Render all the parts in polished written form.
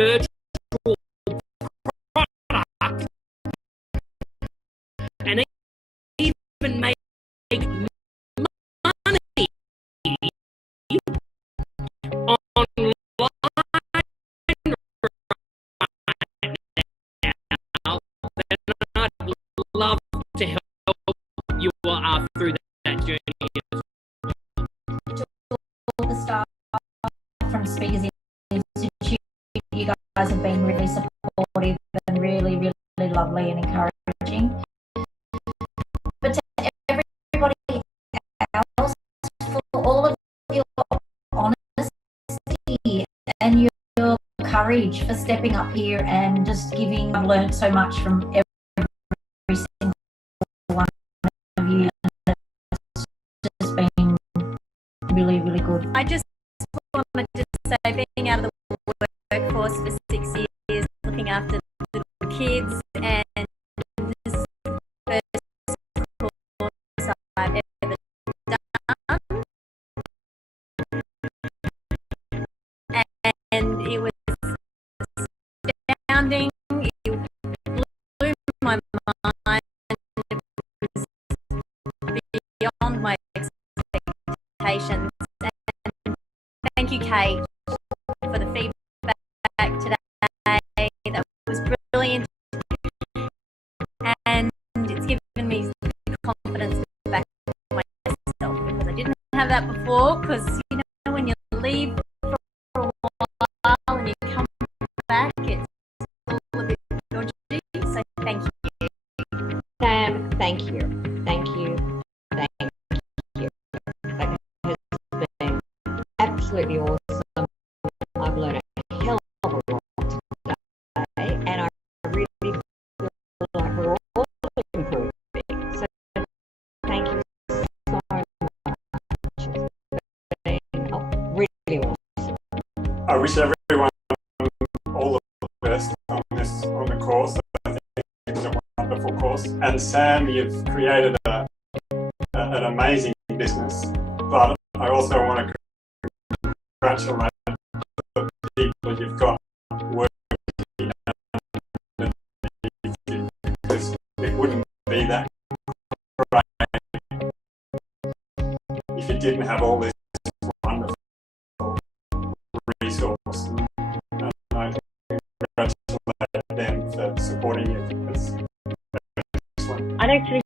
virtual product and even make money online right now, then I'd love to help you through that journey. All the staff from Speakers Institute, you guys have been really supportive and really, really lovely and encouraging. But to everybody else, for all of your honesty and your courage for stepping up here and just giving, I've learned so much from every single one of you. It's just been really, really good. I just wanted to say, being out of the workforce for 6 years, looking after the kids, and this is the first course I've ever done, and it was astounding. It blew my mind. It was beyond my expectations. And thank you, Kate, for the feedback today. That was brilliant, and it's given me confidence to back myself, because I didn't have that before. Because you know, when you leave for a while and you come back, it's all a bit dodgy. So thank you. Sam, thank you. Thank you. Thank you. That has been absolutely awesome. I've learned a hell of a lot today, and I really feel like we're all improving. So thank you so much. It's been really awesome. I wish everyone all the best on the course. I think it's a wonderful course. And Sam, you've created an amazing business, but I also want to congratulate the people you've got working underneath you, because it wouldn't be that great if you didn't have all this wonderful resource. And I congratulate them for supporting you. It's excellent. I'd actually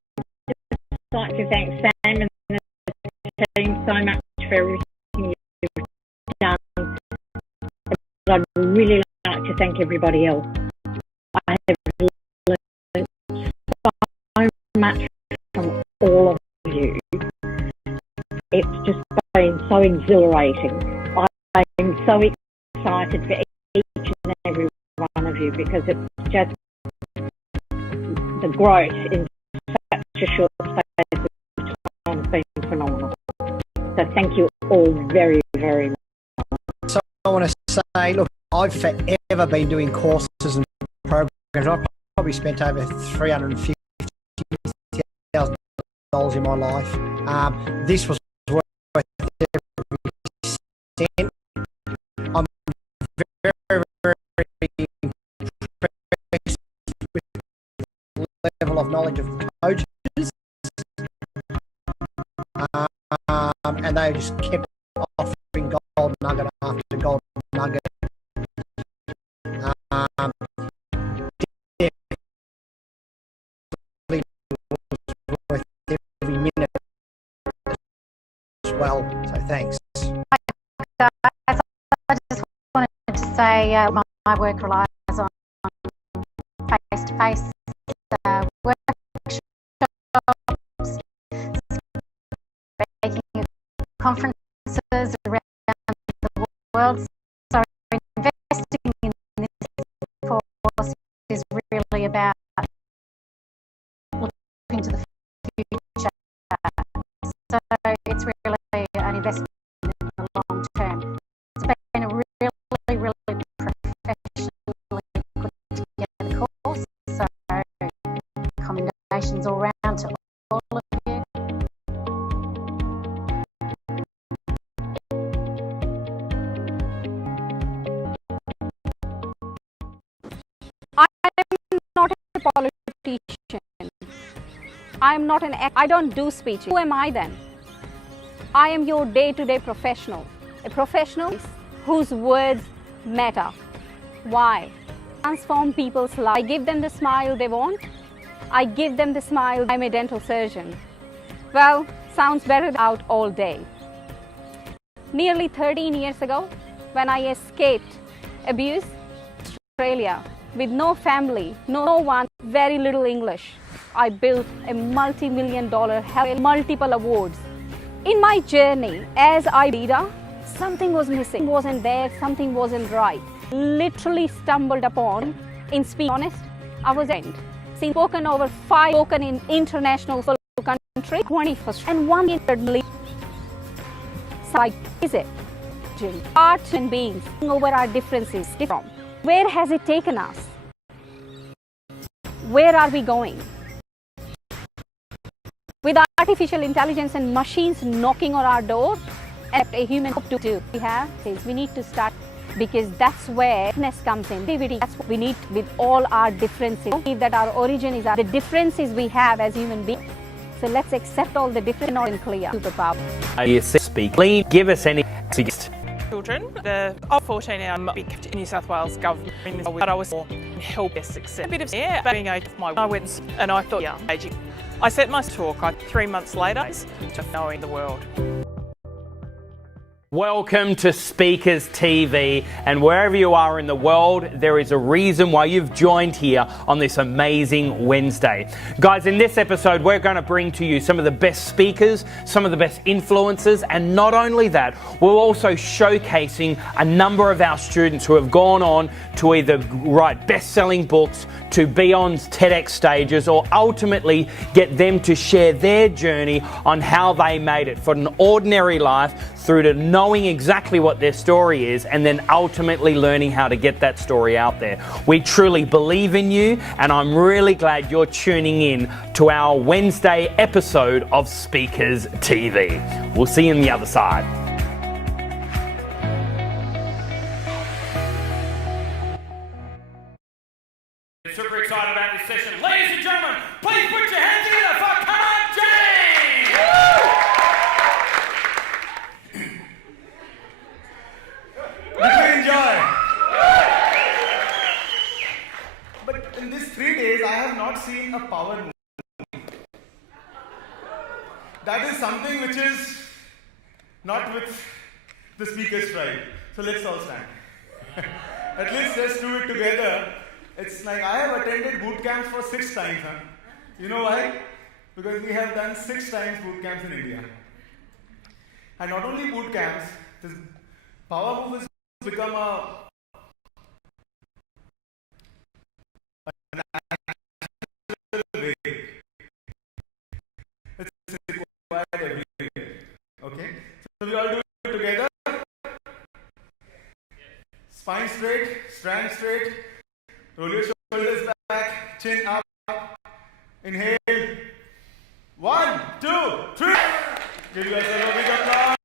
just like to thank Sam and the team so much for everything you've done. But I'd really like to thank everybody else. I have learned so much from all of you. It's just been so exhilarating. I'm so excited for each and every one of you, because it's just the growth in such a short space of time has been phenomenal. So thank you all very, very much. So I want to say, look, I've forever been doing courses and programs. I've probably spent over $350,000 in my life. This was worth every cent. I'm very, very impressed with the level of knowledge of the coaches. And they just kept offering gold nugget after gold nugget. Definitely was worth every minute as well. So thanks. Guys, I just wanted to say my work relies on face-to-face workshops, speaking at conferences around the world. So investing in this course is really about looking to the future. So it's really an investment in the long term. It's been a really, really professionally put together course. So commendations all round to all of you. I am not an I don't do speech. Who am I then? I am your day-to-day professional. A professional whose words matter. Why? Transform people's lives. I give them the smile they want. I give them the smile. I'm a dental surgeon. Well, sounds better than out all day. Nearly 13 years ago, when I escaped abuse in Australia with no family, no one, very little English, I built a multi-million-dollar health, multiple awards. In my journey as a leader, something was missing, wasn't there, something wasn't right. Literally stumbled upon in speech. Honest, I was end. Seen spoken over 5, spoken in international country, 21st, and 100 million. Like, is it? Art and beings over our differences. Where has it taken us? Where are we going? With artificial intelligence and machines knocking on our door, and a human hope to do, we need to start, because that's where fitness comes in. That's what we need with all our differences. I believe that our origin is the differences we have as human beings. So let's accept all the different and clear superpower. Speak. Please give us any suggestions. Children, the of 14 big in New South Wales government, but I was more help their success. A bit of being I went and I thought, I set my talk 3 months later to knowing the world. Welcome to Speakers TV, and wherever you are in the world, there is a reason why you've joined here on this amazing Wednesday. Guys, in this episode, we're going to bring to you some of the best speakers, some of the best influencers, and not only that, we're also showcasing a number of our students who have gone on to either write best-selling books, to be on TEDx stages, or ultimately get them to share their journey on how they made it from an ordinary life through to knowing exactly what their story is, and then ultimately learning how to get that story out there. We truly believe in you, and I'm really glad you're tuning in to our Wednesday episode of Speakers TV. We'll see you on the other side. Super excited about this session. Ladies and gentlemen, please put your hands together for Kanak Jain! Enjoy. But in these 3 days, I have not seen a power movement. That is something which is not with the speaker's tribe. So let's all stand. At least let's do it together. It's like I have attended boot camps for 6 times. You know why? Because we have done 6 times boot camps in India. And not only boot camps, this power move has become an natural way. It's required everywhere. Okay? So we all do it together. Spine straight, strand straight. Roll your shoulders back, chin up. Inhale. 1, 2, 3. Give yourself a big applause.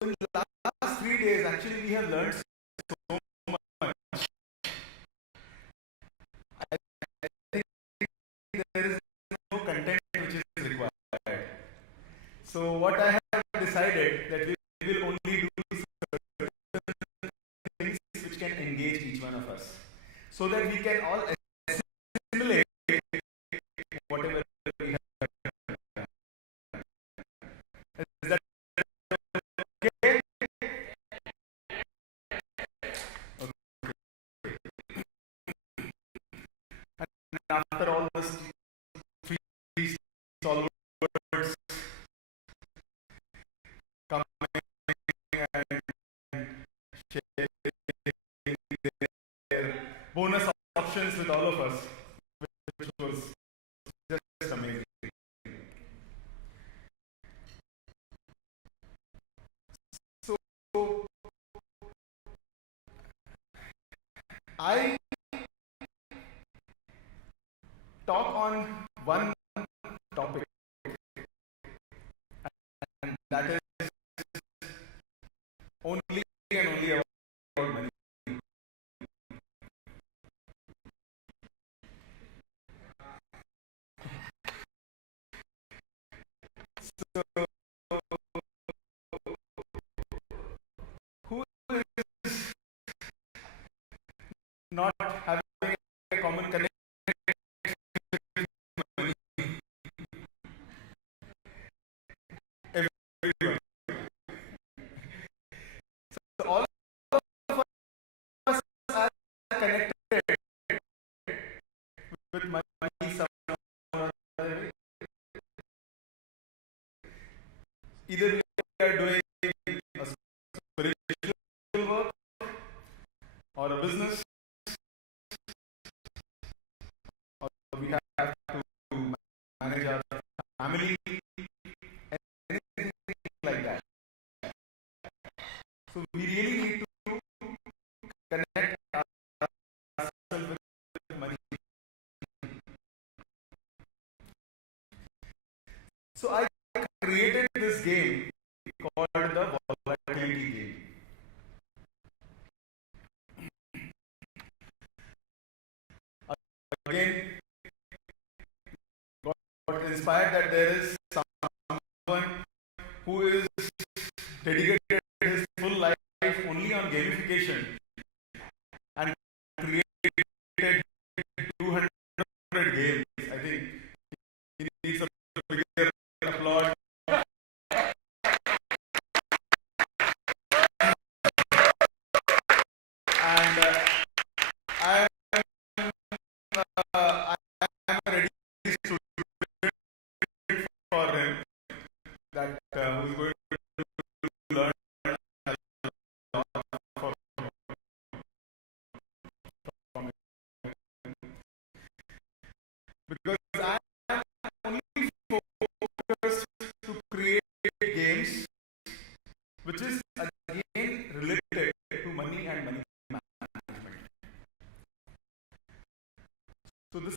In the last 3 days, actually, we have learned so much. I think there is no content which is required. So what I have decided that we will only do certain things which can engage each one of us, so that we can all assimilate whatever we have. Is that okay? after all this three stalwarts coming and sharing their bonus options with all of us, which was just amazing. So I talk on one topic, and that is only and only about money. So, who is not having a common connection with money? Everyone. So all of us are connected with money somehow or other way. Either we are doing a spiritual work or a business, or we have to manage our family, anything like that. So we really need to connect ourselves with money. So I created this game called the volatility game. Again, got inspired that there is someone who is dedicated his full life only on gamification and created 200 games. I think he needs a bigger applause. And I am a ready student for him that who's going to learn a lot from him. Because I am only focused to create games which is again related to money and money management. So this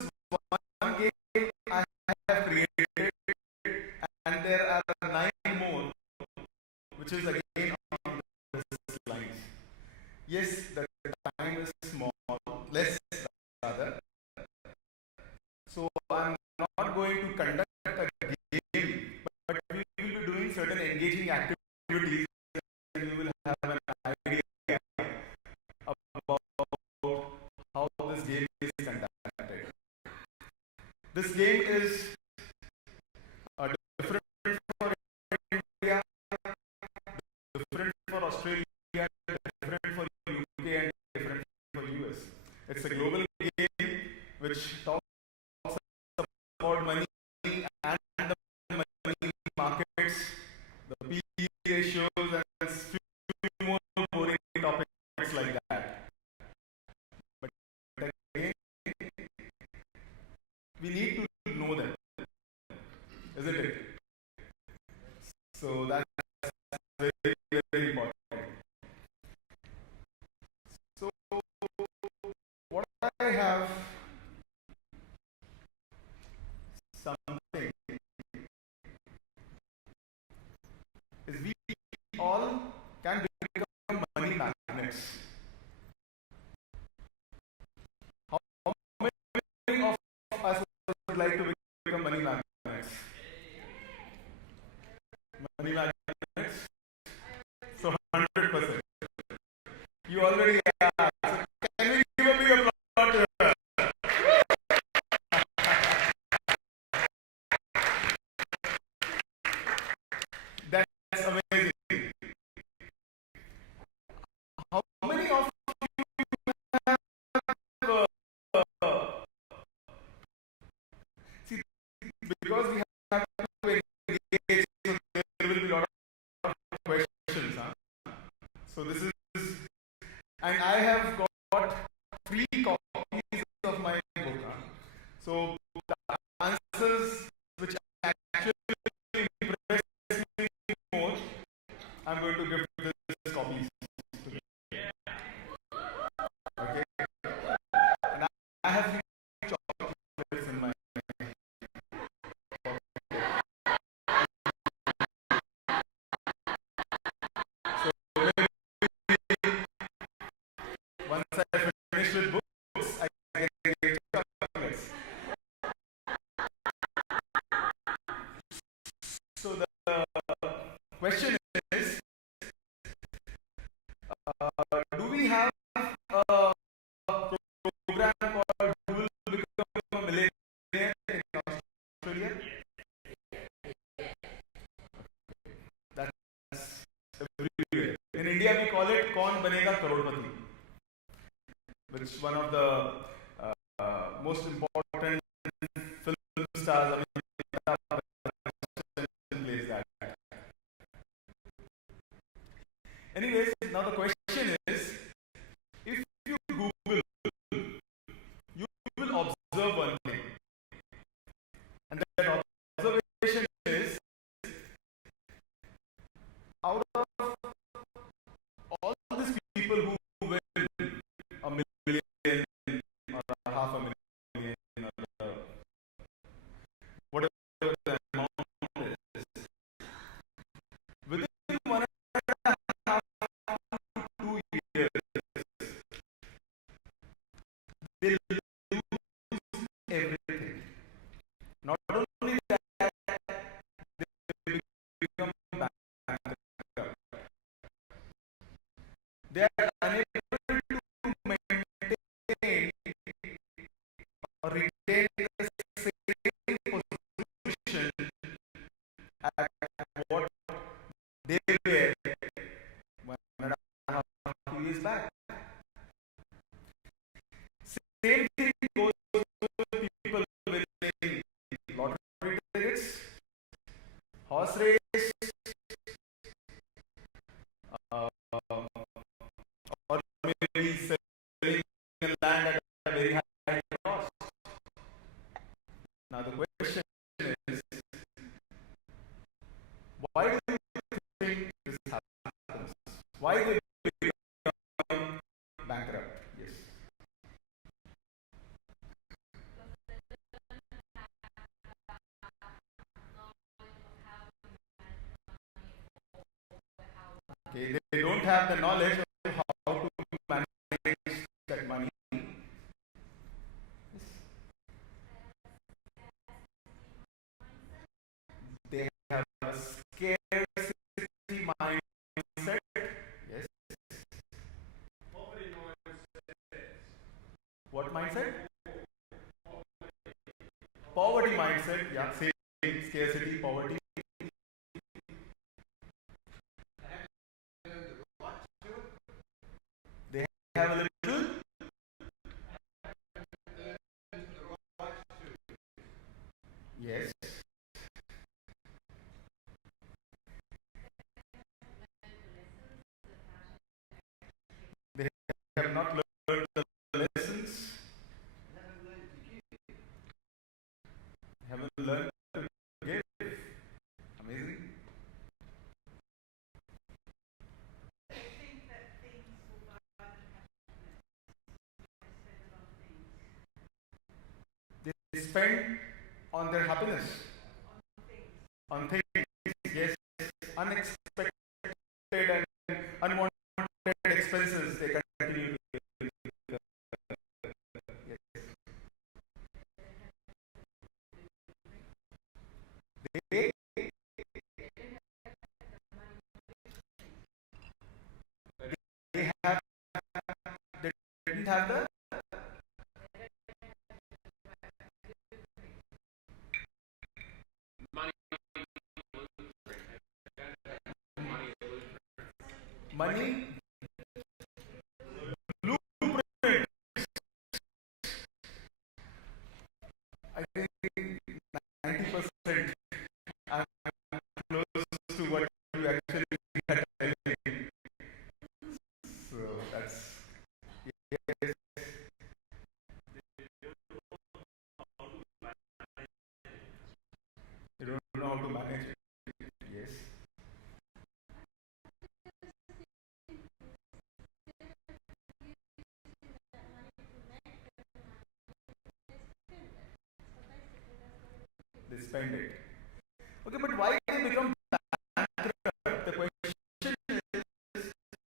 is one game I have created, and there are 9 more, which is again on this lines. Yes, the time is small, less rather. So I'm not going to conduct a game, but we will be doing certain engaging activities, and you will have an idea about how this game is conducted. This game is different for India, different for Australia, different for UK, and different for US. It's a global game which talks about money and the money markets, the PE ratios, and few more boring topics like that. But again, we need to know them, isn't it? So that's very, very important. So what I have something is we all can become money magnets. How many of us would like to become money magnets? Money magnets? So 100%. You already are. So can we give a big applause to her? That's amazing. How many of you have because we have to engage, so there will be a lot of questions. So this is, and I have got 3 copies of my book. So the answers which actually impress me more, I'm going to give this copies. Okay. And I have chocolates in my once I finish with books, I get chocolates. So the question is, do we have a program called Who Will Become a Millionaire in Australia? That's everywhere. In India, we call it Kaun Banega Crorepati, which is one of the most important film stars. Plays that. Anyways, now the question is, if you Google, you will observe one thing, and that observation is, out of all these people who win a million or a half a million or whatever the amount is, within 1.5 to 2 years, they lose everything. Not only that, they become bankrupt. They are unable to maintain or retain the same position at what they were 1.5 to 2 years back. Same thing goes with people winning lottery tickets, horse race, or maybe selling land at a very high cost. Now the question is, why do you think this happens? Why do they become bankrupt? Yes. Okay, they don't have the knowledge of how to manage that money. They have a scarcity mindset. Yes. Poverty mindset. What mindset? Poverty mindset. Yeah, same. Scarcity, poverty. They have a little. Yes. They have not learned the lessons. Haven't learned to give. Amazing. They spend on their happiness, on things, yes, unexpected and unwanted expenses. They continue to yes. They have, they didn't have the money blueprint. I think 90% spend it. Okay, but why they become bankrupt? The question is,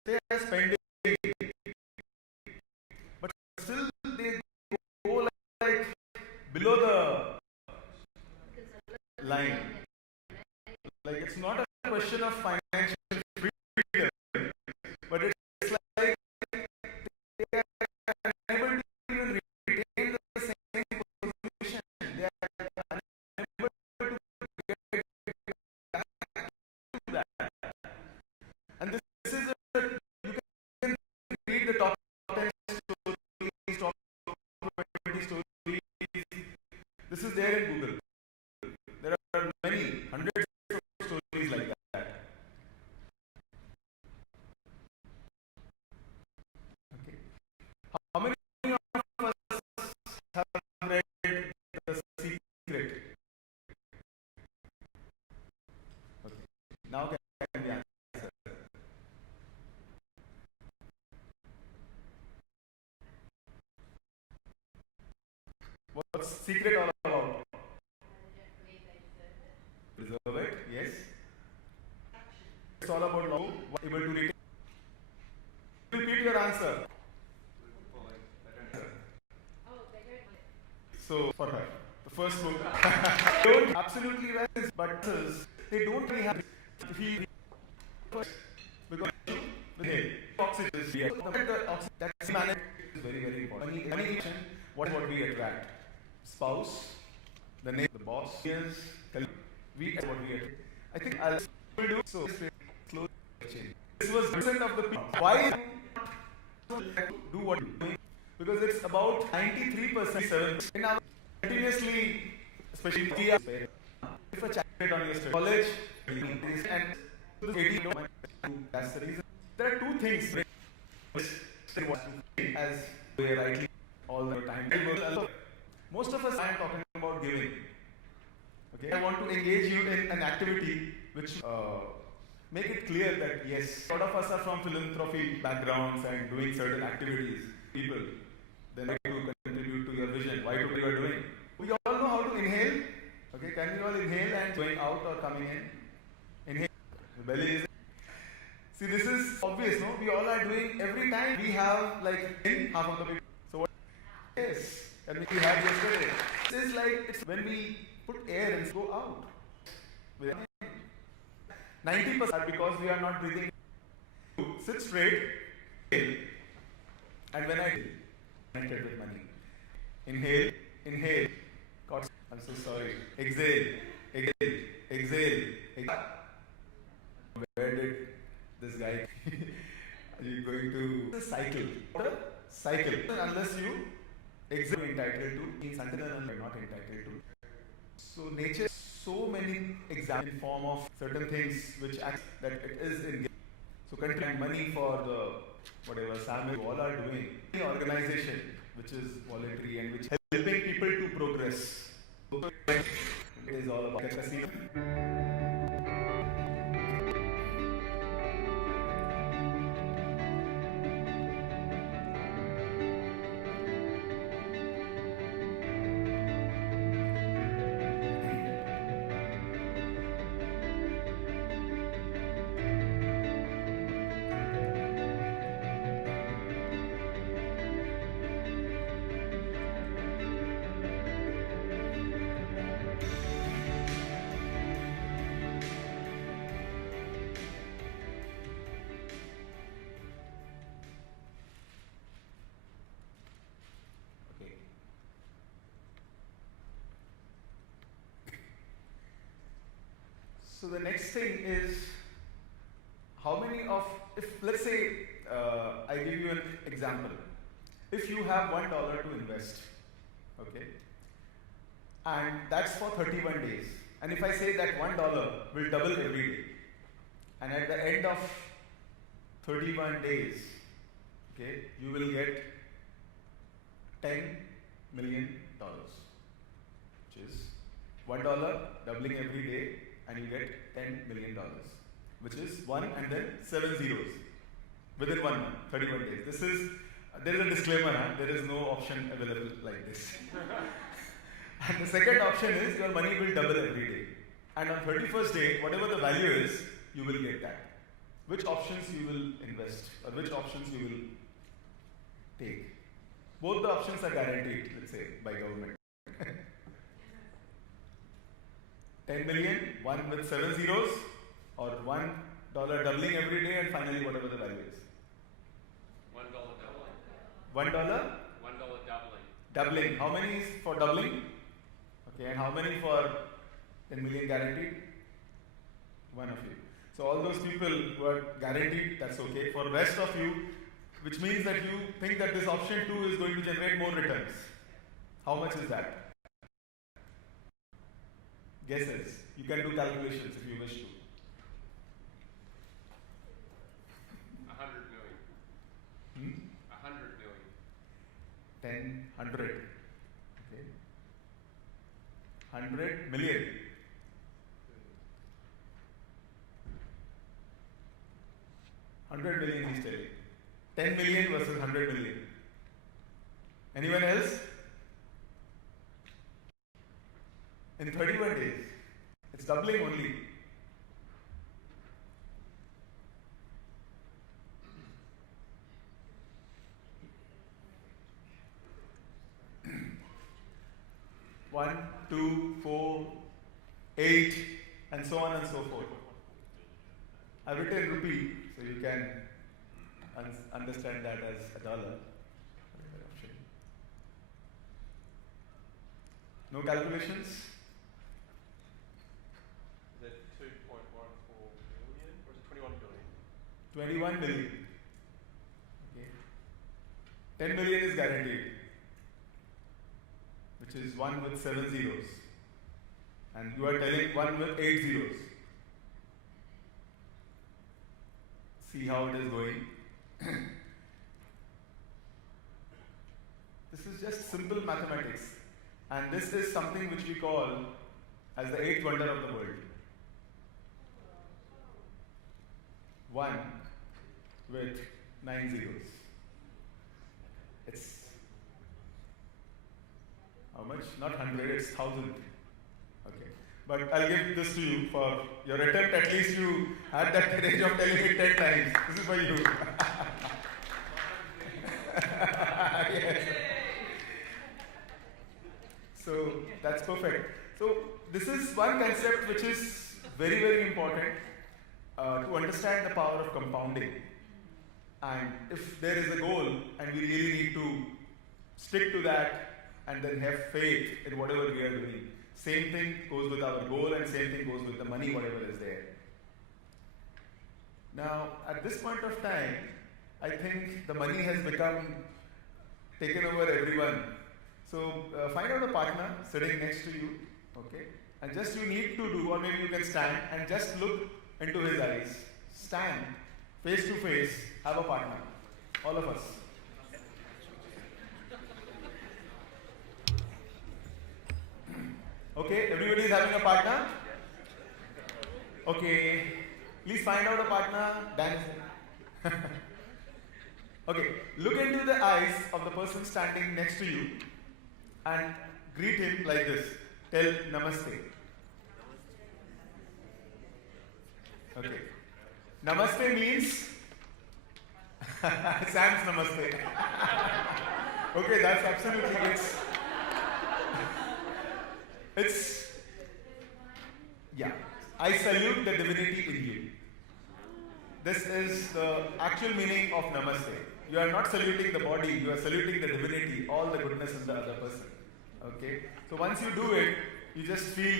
they are spending, but still they go like below the line. Like it's not a question of financial freedom, but it's like they are unable to even retain the same position. They are unable to get back to that. And this is you can read the top 10 stories, top 20 stories. This is there in Google. There are many, hundreds of stories like that. Okay. How many of us have read The Secret? Okay. Now can we answer? What's Secret all about? Preserve it, yes. It's all about law, able to retain. Repeat your answer. So, for her, the first book. Don't absolutely well, but they don't really have. If he first, because the oxygen is here. That's managed is very, very important. Money, what we attract? Spouse, the name, the boss, we what we attract. I think I'll do so. Slow change. This was percent of the people. Why do what you do? Because it's about 93% in our continuously, especially if a child on your college and that's the reason. There are two things as we rightly all the time. Most of us I am talking about giving. Okay, I want to engage you in an activity which make it clear that yes, a lot of us are from philanthropy backgrounds and doing certain activities. People, then why to contribute to your vision? Why do we are doing? We all know how to inhale. Okay, can we all inhale and going out or coming in? Inhale. The belly is. See, this is obvious, no? We all are doing every time we have like in half of the people. So what? Yes, and we had yesterday. This is like it's when we put air and go out. 90% are because we are not breathing. Sit straight, and when I connected with money, inhale, inhale. God, I'm so sorry. Exhale, exhale, exhale, exhale. Where did this guy? Are you going to the cycle? Cycle. Unless you exhale, entitled to means until and unless not entitled to. So nature. So many examples in form of certain things which act that it is in. So contributing money for the whatever Sam you all are doing. Any organization which is voluntary and which helping people to progress. So it is all about the casino. So the next thing is, how many of, if let's say, I give you an example. If you have $1 to invest, okay, and that's for 31 days, and if I say that $1 will double every day, and at the end of 31 days, okay, you will get $10 million, which is $1 doubling every day, and you get $10 million, which is 1 and then 7 zeros within 1 month, 31 days. This is, there is a disclaimer, there is no option available like this. And And the second option is your money will double every day. And on 31st day, whatever the value is, you will get that. Which options you will invest or which options you will take? Both the options are guaranteed, let's say, by government. 10 million, one with 7 zeros, or $1 doubling every day, and finally whatever the value is. $1 doubling. $1? $1 doubling. Doubling. How many is for doubling? Okay, and how many for 10 million guaranteed? One of you. So all those people who are guaranteed, that's okay. For the rest of you, which means that you think that this option 2 is going to generate more returns. How much is that? Guesses. You can do calculations if you wish to. 100 million. 100 million. 10, 100. Okay. 100 million. 100 million he's telling. 10 million versus 100 million. Anyone else? In 31 days. It's doubling only. One, 2, 4, 8, and so on and so forth. I've written rupee, so you can understand that as $1. No calculations? Is that 2.14 billion or is it 21 billion? 21 billion. Okay. 10 million is guaranteed, which is 1 with 7 zeros. And you are telling 1 with 8 zeros. See how it is going. This is just simple mathematics. And this is something which we call as the 8th wonder of the world. 1 with 9 zeros. It's how much? Not 100, it's 1,000. Okay. But I'll give this to you for your attempt. At least you had that courage of telling it 10 times. This is for you. Yes. So that's perfect. So this is one concept which is very, very important to understand the power of compounding. And if there is a goal and we really need to stick to that and then have faith in whatever we are doing. Same thing goes with our goal and same thing goes with the money, whatever is there. Now, at this point of time, I think the money has taken over everyone. So find out a partner sitting next to you, okay? And just you need to do, or maybe you can stand and just look into his eyes. Stand, face to face, have a partner. All of us. Okay, everybody is having a partner? Okay, please find out a partner. Dan is there. Okay, look into the eyes of the person standing next to you and greet him like this. Tell Namaste. Okay. Namaste means Sam's Namaste. Okay, that's absolutely yeah. I salute the divinity in you. This is the actual meaning of Namaste. You are not saluting the body, you are saluting the divinity, all the goodness in the other person. Okay? So once you do it, you just feel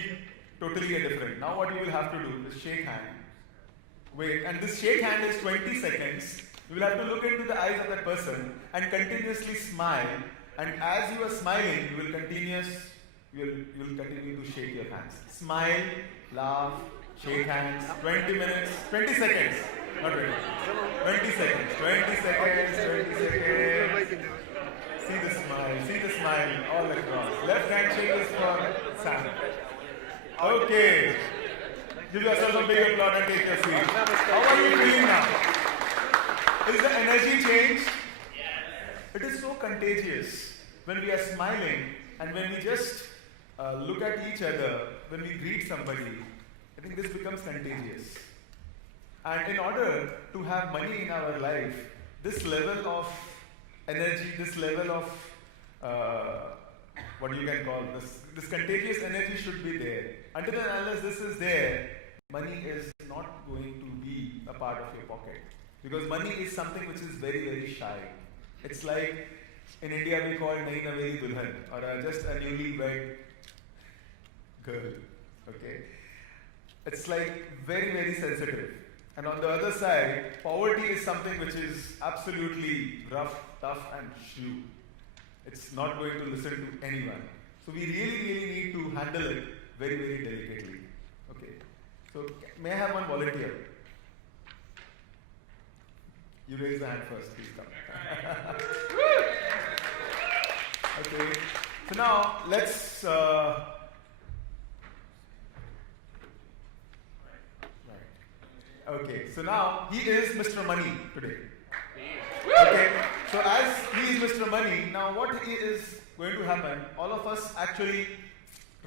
totally different. Now what you will have to do is shake hand. Wait, and this shake hand is 20 seconds. You will have to look into the eyes of that person and continuously smile. And as you are smiling, you will continue to shake your hands. Smile, laugh, shake hands. 20 minutes, 20 seconds. Not 20. 20 seconds. 20 seconds. 20 seconds. See the smile all across. Left hand shake is for Sam. Okay. Give yourself a big applause and take your seat. How are you feeling now? Is the energy changed? It is so contagious when we are smiling and when we just look at each other when we greet somebody, I think this becomes contagious. And in order to have money in our life, this level of energy, this level of what you can call this contagious energy should be there. Until and unless this is there, money is not going to be a part of your pocket. Because money is something which is very, very shy. It's like in India we call Nahi Naveli Dulhan, or just a newlywed girl. Okay? It's like very, very sensitive. And on the other side, poverty is something which is absolutely rough, tough, and shrew. It's not going to listen to anyone. So we really, really need to handle it very, very delicately. Okay. So may I have one volunteer? You raise the hand first, please come. Okay. So now let's. Okay, so now he is Mr. Money today. Okay, so as he is Mr. Money, now what is going to happen? All of us actually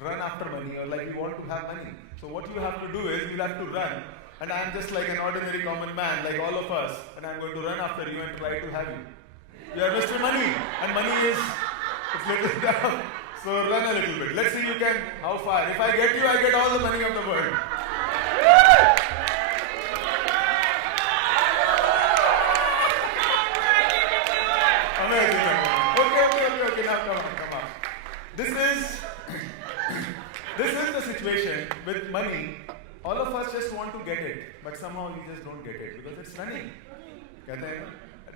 run after money, or like we want to have money. So what you have to do is you have to run, and I am just like an ordinary common man, like all of us, and I am going to run after you and try to have you. You are Mr. Money, and money is it's little down. So run a little bit. Let's see you can how far. If I get you, I get all the money of the world. Okay, now come on. This is the situation with money. All of us just want to get it, but somehow we just don't get it because it's running.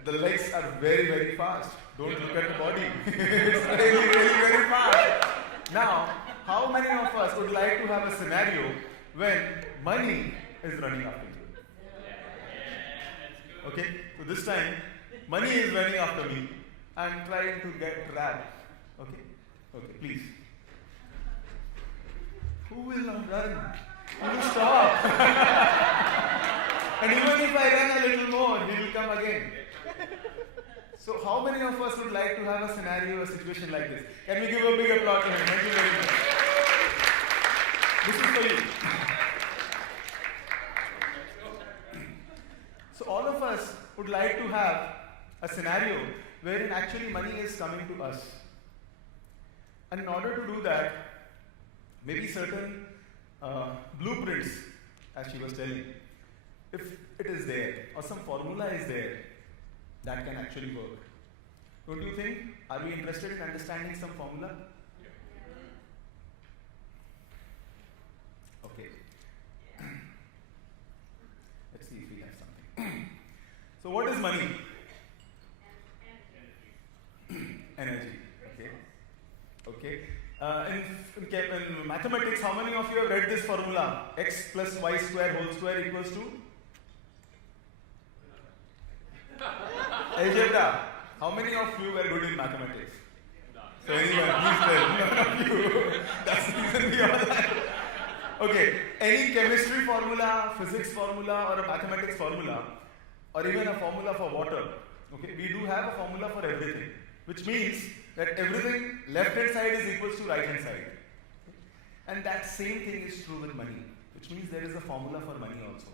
The legs are very, very fast. Don't look at the body. It's really, really very fast. Now, how many of us would like to have a scenario when money is running after you? Okay, so this time, money is running after me. I'm trying to get grabbed. Okay? Okay, please. Who will not run? Who will stop? And even if I run a little more, he will come again. So how many of us would like to have a scenario, a situation like this? Can we give a big applause to him? Thank you very much. This is for you. So all of us would like to have a scenario wherein actually money is coming to us. And in order to do that, maybe certain blueprints, as she was telling, if it is there, or some formula is there, that can actually work. Don't you think? Are we interested in understanding some formula? Okay. Let's see if we have something. So what is money? Energy. Okay. Okay. In mathematics, how many of you have read this formula? X plus y square whole square equals to? Algebra. How many of you were good in mathematics? So anyone, please tell. None of you. That's the reason we all have. Okay. Any chemistry formula, physics formula, or a mathematics formula, or even a formula for water. Okay. We do have a formula for everything. Which means that everything left hand side is equals to right hand side. And that same thing is true with money, which means there is a formula for money also.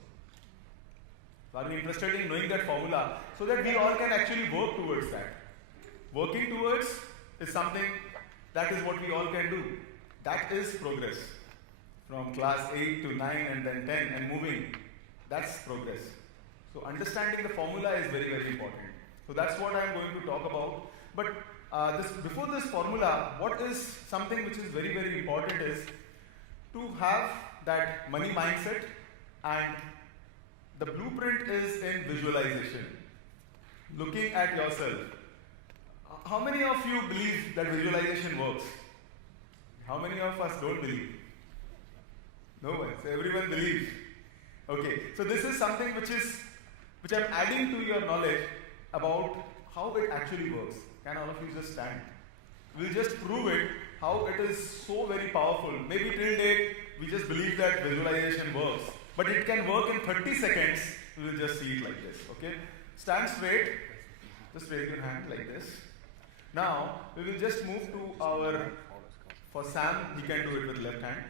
So are we interested in knowing that formula so that we all can actually work towards that? Working towards is something that is what we all can do. That is progress. From class 8 to 9 and then 10 and moving, that's progress. So understanding the formula is very, very important. So that's what I'm going to talk about. But before this formula, what is something which is very, very important is to have that money mindset, and the blueprint is in visualization. Looking at yourself. How many of you believe that visualization works? How many of us don't believe? No one. So everyone believes. Okay. So this is something which I'm adding to your knowledge about how it actually works. Can all of you just stand? We'll just prove it, how it is so very powerful. Maybe till date, we just believe that visualization works. But it can work in 30 seconds. We will just see it like this. Okay? Stand straight. Just raise your hand like this. Now, we will just move to our For Sam, he can do it with left hand,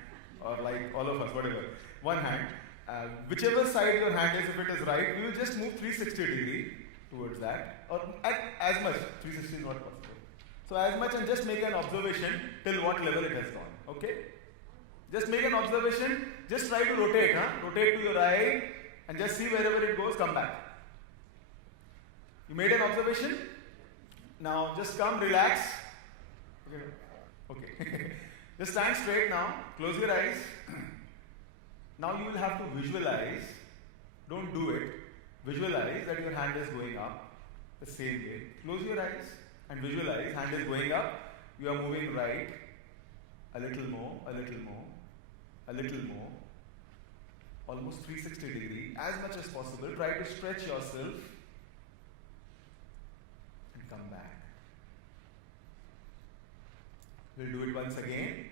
or like all of us, whatever. One hand. Whichever side your hand is, if it is right, we will just move 360 degree towards that, or as much. 360 is not possible. So as much, and just make an observation till what level it has gone. Okay? Just make an observation. Just try to rotate. Rotate to your right, and just see wherever it goes. Come back. You made an observation. Now just come, relax. Okay. Just stand straight now. Close your eyes. Now you will have to visualize. Don't do it. Visualize that your hand is going up the same way. Close your eyes and visualize hand is going up. You are moving right. A little more, a little more, a little more. Almost 360 degree. As much as possible. Try to stretch yourself and come back. We'll do it once again.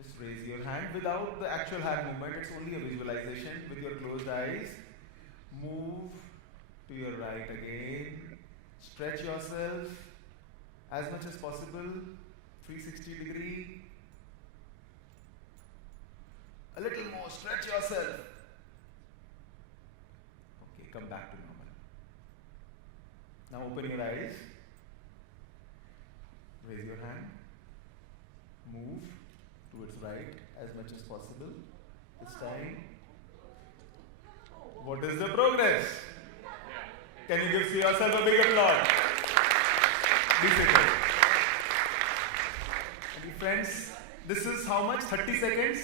Just raise your hand without the actual hand movement. It's only a visualization with your closed eyes. Move to your right again. Stretch yourself as much as possible. 360 degree. A little more. Stretch yourself. Okay, come back to normal. Now open your eyes. Raise your hand. Move towards right as much as possible. This time. What is the progress? Can you give yourself a big applause? Be seated. Okay, friends, this is how much? 30 seconds?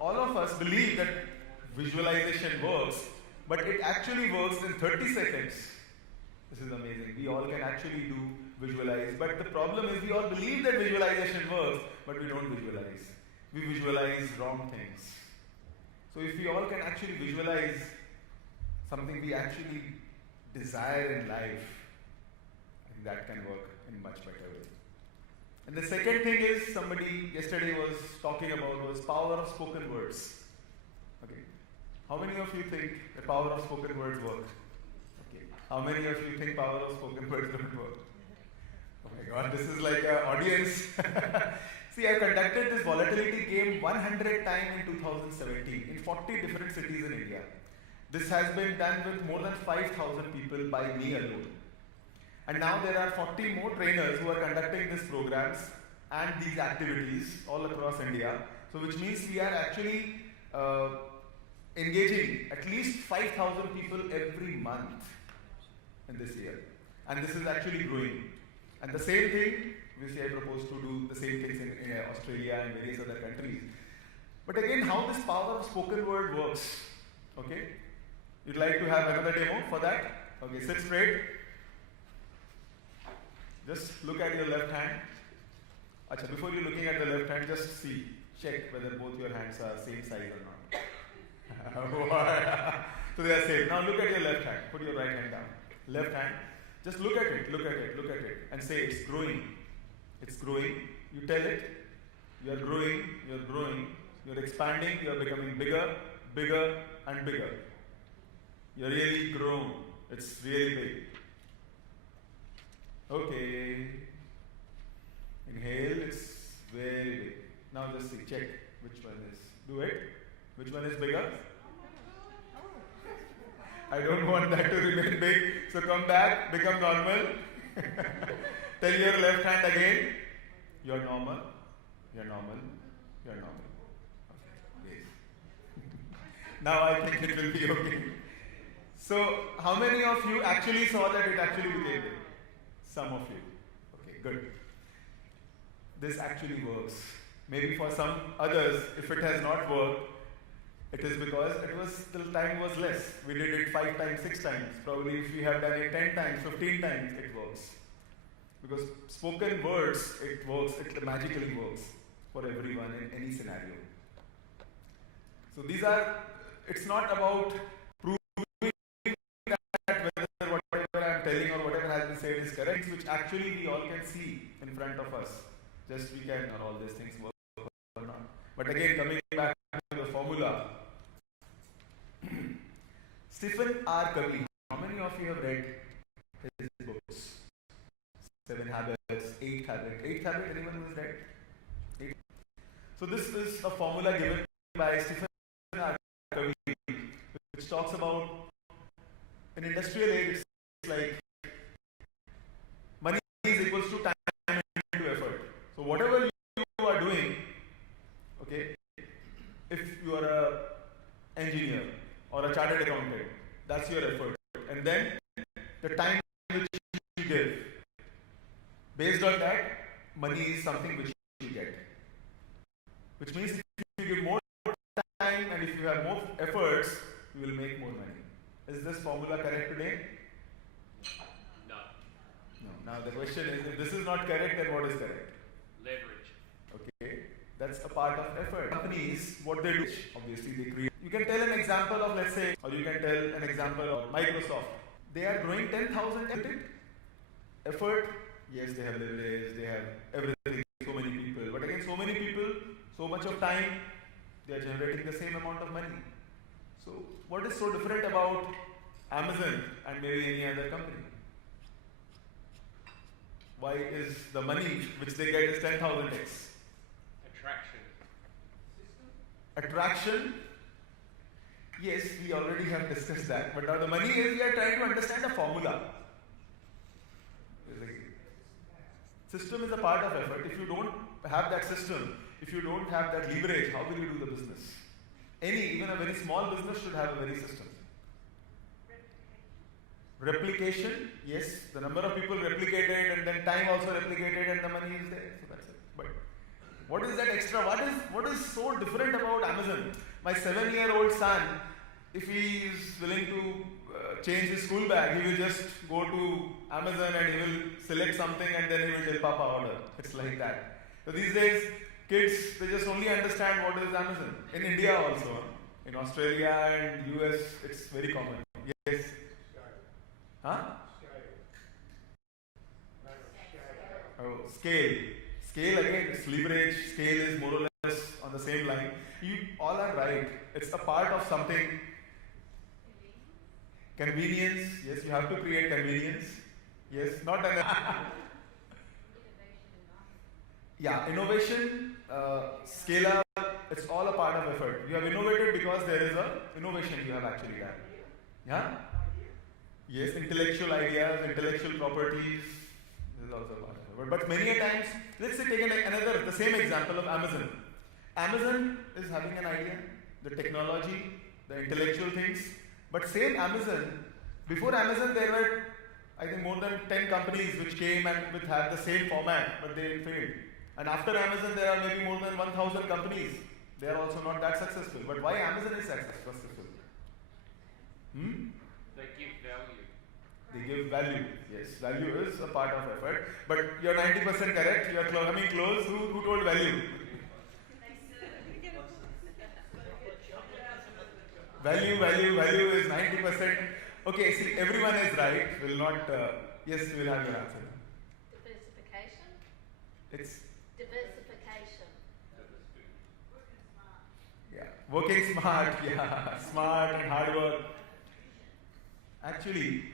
All of us believe that visualization works, but it actually works in 30 seconds. This is amazing. We all can actually do visualize, but the problem is we all believe that visualization works, but we don't visualize. We visualize wrong things. So if we all can actually visualize something we actually desire in life, I think that can work in much better way. And the second thing is, somebody yesterday was talking about was power of spoken words. Okay. How many of you think the power of spoken words work? Okay. How many of you think power of spoken words don't work? Oh my God, this is like an audience. See, I conducted this volatility game 100 times in 2017 in 40 different cities in India. This has been done with more than 5,000 people by me alone. And now there are 40 more trainers who are conducting these programs and these activities all across India. So which means we are actually engaging at least 5,000 people every month in this year. And this is actually growing. And the same thing, obviously I propose to do the same things in Australia and various other countries. But again, how this power of spoken word works, okay? You'd like to have another demo for that? Okay, sit straight. Just look at your left hand. Achha, before you're looking at the left hand, just see, check whether both your hands are same size or not. So they are same. Now look at your left hand. Put your right hand down. Left hand. Just look at it, look at it, look at it, and say it's growing. It's growing. You tell it. You are growing, you are growing, you are expanding, you are becoming bigger, bigger, and bigger. You are really grown. It's really big. Okay. Inhale, it's very big. Now just see, check which one is. Do it. Which one is bigger? I don't want that to remain big. So come back, become normal. Tell your left hand again. You're normal. You're normal. You're normal. Okay. Yes. Now I think it will be okay. So how many of you actually saw that it actually became big? Some of you. Okay, good. This actually works. Maybe for some others, if it has not worked, it is because the time was less. We did it 5 times, 6 times. Probably if we have done it 10 times, 15 times, it works. Because spoken words, it works, it magically works for everyone in any scenario. So these are, it's not about proving that whether whatever I am telling or whatever has been said is correct, which actually we all can see in front of us. Just we can, or all these things work or not. But again, coming back to the formula, Stephen R. Covey, how many of you have read his books? 7 Habits, 8 Habits. 8 Habits, anyone who has read? So this is a formula given by Stephen Covey, which talks about in industrial age, it's like money is equals to time into effort. So whatever you are doing, okay, if you are a engineer or a chartered accountant, that's your effort. And then the time which you give, based on that, money is something which you get. Which means if you give more time and if you have more efforts, you will make more money. Is this formula correct today? No. No. Now the question is, if this is not correct, then what is correct? Leverage. Okay, that's a part of effort. Companies, what they do, obviously they create. You can tell an example of, let's say, or you can tell an example of Microsoft. They are growing 10,000 effort. Yes, they have leverage, they have everything, so many people. But again, so many people, so much of time, they are generating the same amount of money. So, what is so different about Amazon and maybe any other company? Why is the money which they get is 10,000x? Attraction. Attraction? Yes, we already have discussed that. But now the money is, we are trying to understand a formula. System is a part of effort. If you don't have that system, if you don't have that leverage, how will you do the business? Even a very small business should have a very system. Replication, yes, the number of people replicated and then time also replicated and the money is there. So that's it. But what is that extra? What is so different about Amazon? My 7-year-old son, if he is willing to change his school bag, he will just go to Amazon and he will select something and then he will tell Papa order. It's like that. So these days, kids, they just only understand what is Amazon. In India also, in Australia and US, it's very common. Yes. Huh? Oh, scale. Scale again, it's leverage. Scale is more or less on the same line. You all are right. It's a part of something. Convenience. Yes, you have to create convenience. Yes, not an. Yeah, innovation, scale up, it's all a part of effort. You have innovated because there is a innovation you have actually done. Yeah? Yes, intellectual ideas, intellectual properties, this is also a part of effort. But many a times, let's say take the same example of Amazon. Amazon is having an idea, the technology, the intellectual things, but same Amazon, before Amazon there were, I think, more than 10 companies which came and which had the same format, but they failed. And after Amazon, there are maybe more than 1,000 companies. They are also not that successful. But why Amazon is successful? They give value. They give value. Yes, value is a part of effort. But you are 90% correct. You are coming close. Who told value? Value is 90%. Okay, see, everyone is right. Will not. Yes, we will have your answer. Diversification. It's Diversification. yeah, working smart. Yeah, smart and hard work. Actually,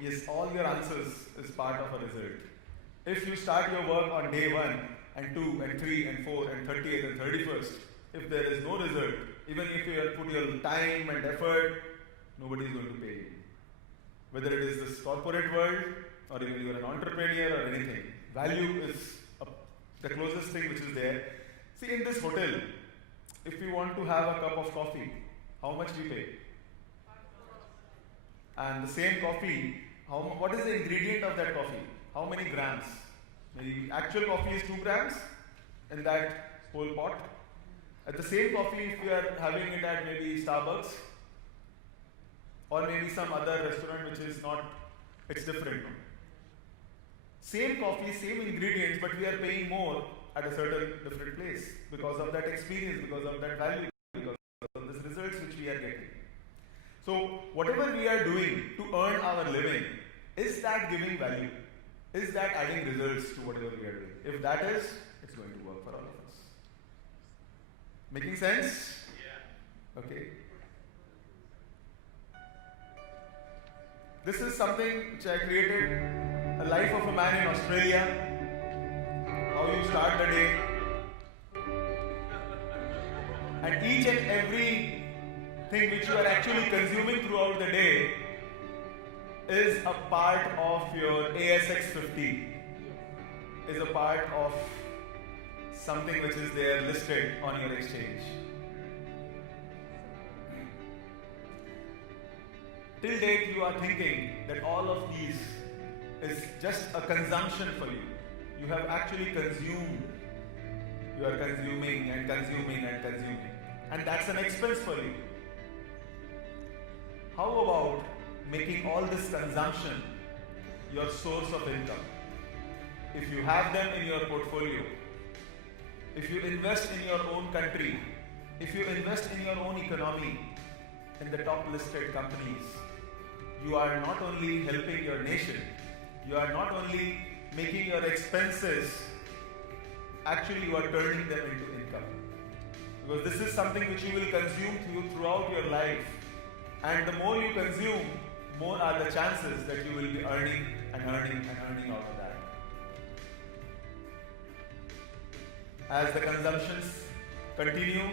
yes, all your answers is part of a result. If you start your work on day 1 and 2 and 3 and 4 and 30th and 31st, if there is no result, even if you have put your time and effort, nobody is going to pay you. Whether it is this corporate world or even you are an entrepreneur or anything, value is the closest thing which is there. See, in this hotel, if you want to have a cup of coffee, how much do you pay? And the same coffee, what is the ingredient of that coffee? How many grams? Maybe actual coffee is 2 grams in that whole pot. At the same coffee, if you are having it at maybe Starbucks or maybe some other restaurant which is not, it's different. Same coffee, same ingredients, but we are paying more at a certain different place because of that experience, because of that value, because of the results which we are getting. So whatever we are doing to earn our living, is that giving value? Is that adding results to whatever we are doing? If that is, it's going to work for all of us. Making sense? Yeah. Okay. This is something which I created, a life of a man in Australia. How how you start the day, and each and every thing which you are actually consuming throughout the day is a part of your ASX 50, is a part of something which is there listed on your exchange. Till date, you are thinking that all of these is just a consumption for you. You have actually consumed. You are consuming and consuming and consuming. And that's an expense for you. How about making all this consumption your source of income? If you have them in your portfolio, if you invest in your own country, if you invest in your own economy, in the top listed companies, you are not only helping your nation, you are not only making your expenses, actually you are turning them into income. Because this is something which you will consume throughout your life. And the more you consume, more are the chances that you will be earning and earning and earning out of that. As the consumptions continue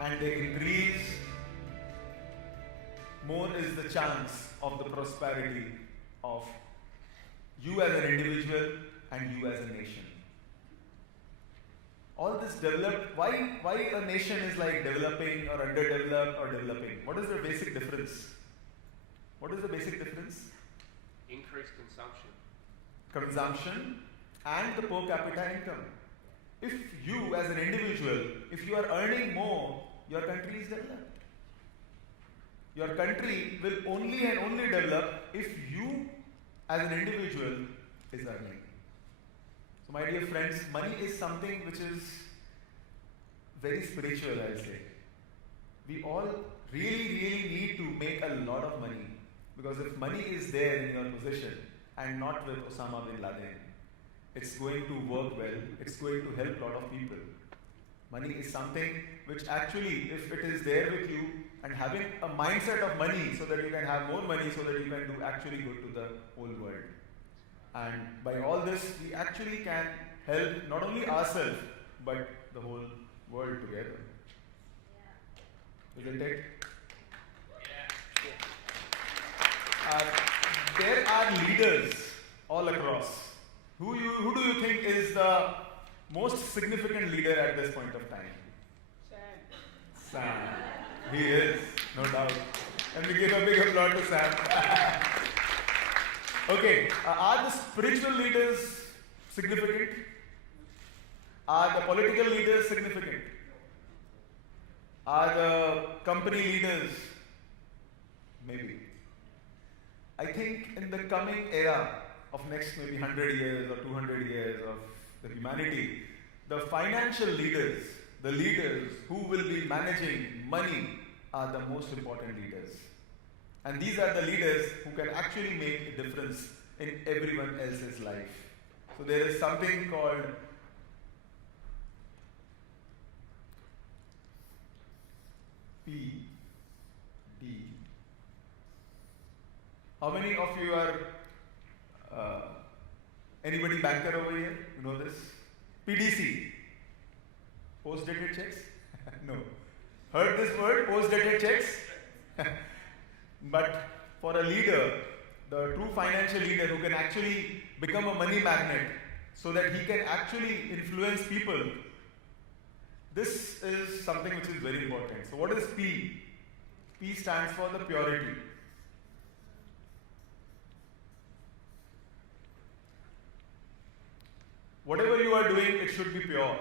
and they increase, more is the chance of the prosperity of you as an individual and you as a nation. All this developed, why a nation is like developing or underdeveloped or developing? What is the basic difference? What is the basic difference? Increased consumption. Consumption and the per capita income. If you as an individual, if you are earning more, your country is developed. Your country will only and only develop if you as an individual is earning. So my dear friends, money is something which is very spiritual, I'll say. We all really need to make a lot of money, because if money is there in your possession and not with Osama bin Laden, it's going to work well, it's going to help a lot of people. Money is something which actually, if it is there with you, and having a mindset of money so that you can have more money so that you can do actually good to the whole world. And by all this, we actually can help not only ourselves, but the whole world together. Isn't it? There are leaders all across. Who do you think is the most significant leader at this point of time? Sam. He is, no doubt. And we give a big applause to Sam. Okay, are the spiritual leaders significant? Are the political leaders significant? Are the company leaders? Maybe. I think in the coming era of next maybe 100 years or 200 years of the humanity, the financial leaders, the leaders who will be managing money, are the most important leaders. And these are the leaders who can actually make a difference in everyone else's life. So there is something called PD. How many of you are anybody banker over here? You know this? PDC. Post-dated checks? No. Heard this word, post-dated checks? But for a leader, the true financial leader who can actually become a money magnet so that he can actually influence people, this is something which is very important. So what is P? P stands for the purity. Whatever you are doing, it should be pure.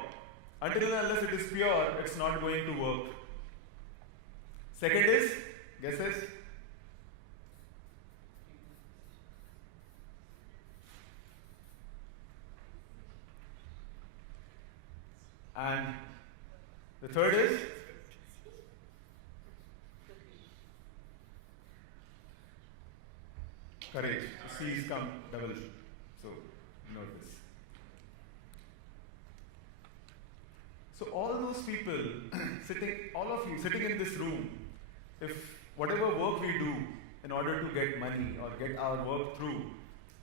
Until and unless it is pure, it's not going to work. Second is, guesses? And the third is? Courage. C's come double. So, note this. So all those people all of you sitting in this room, if whatever work we do in order to get money or get our work through,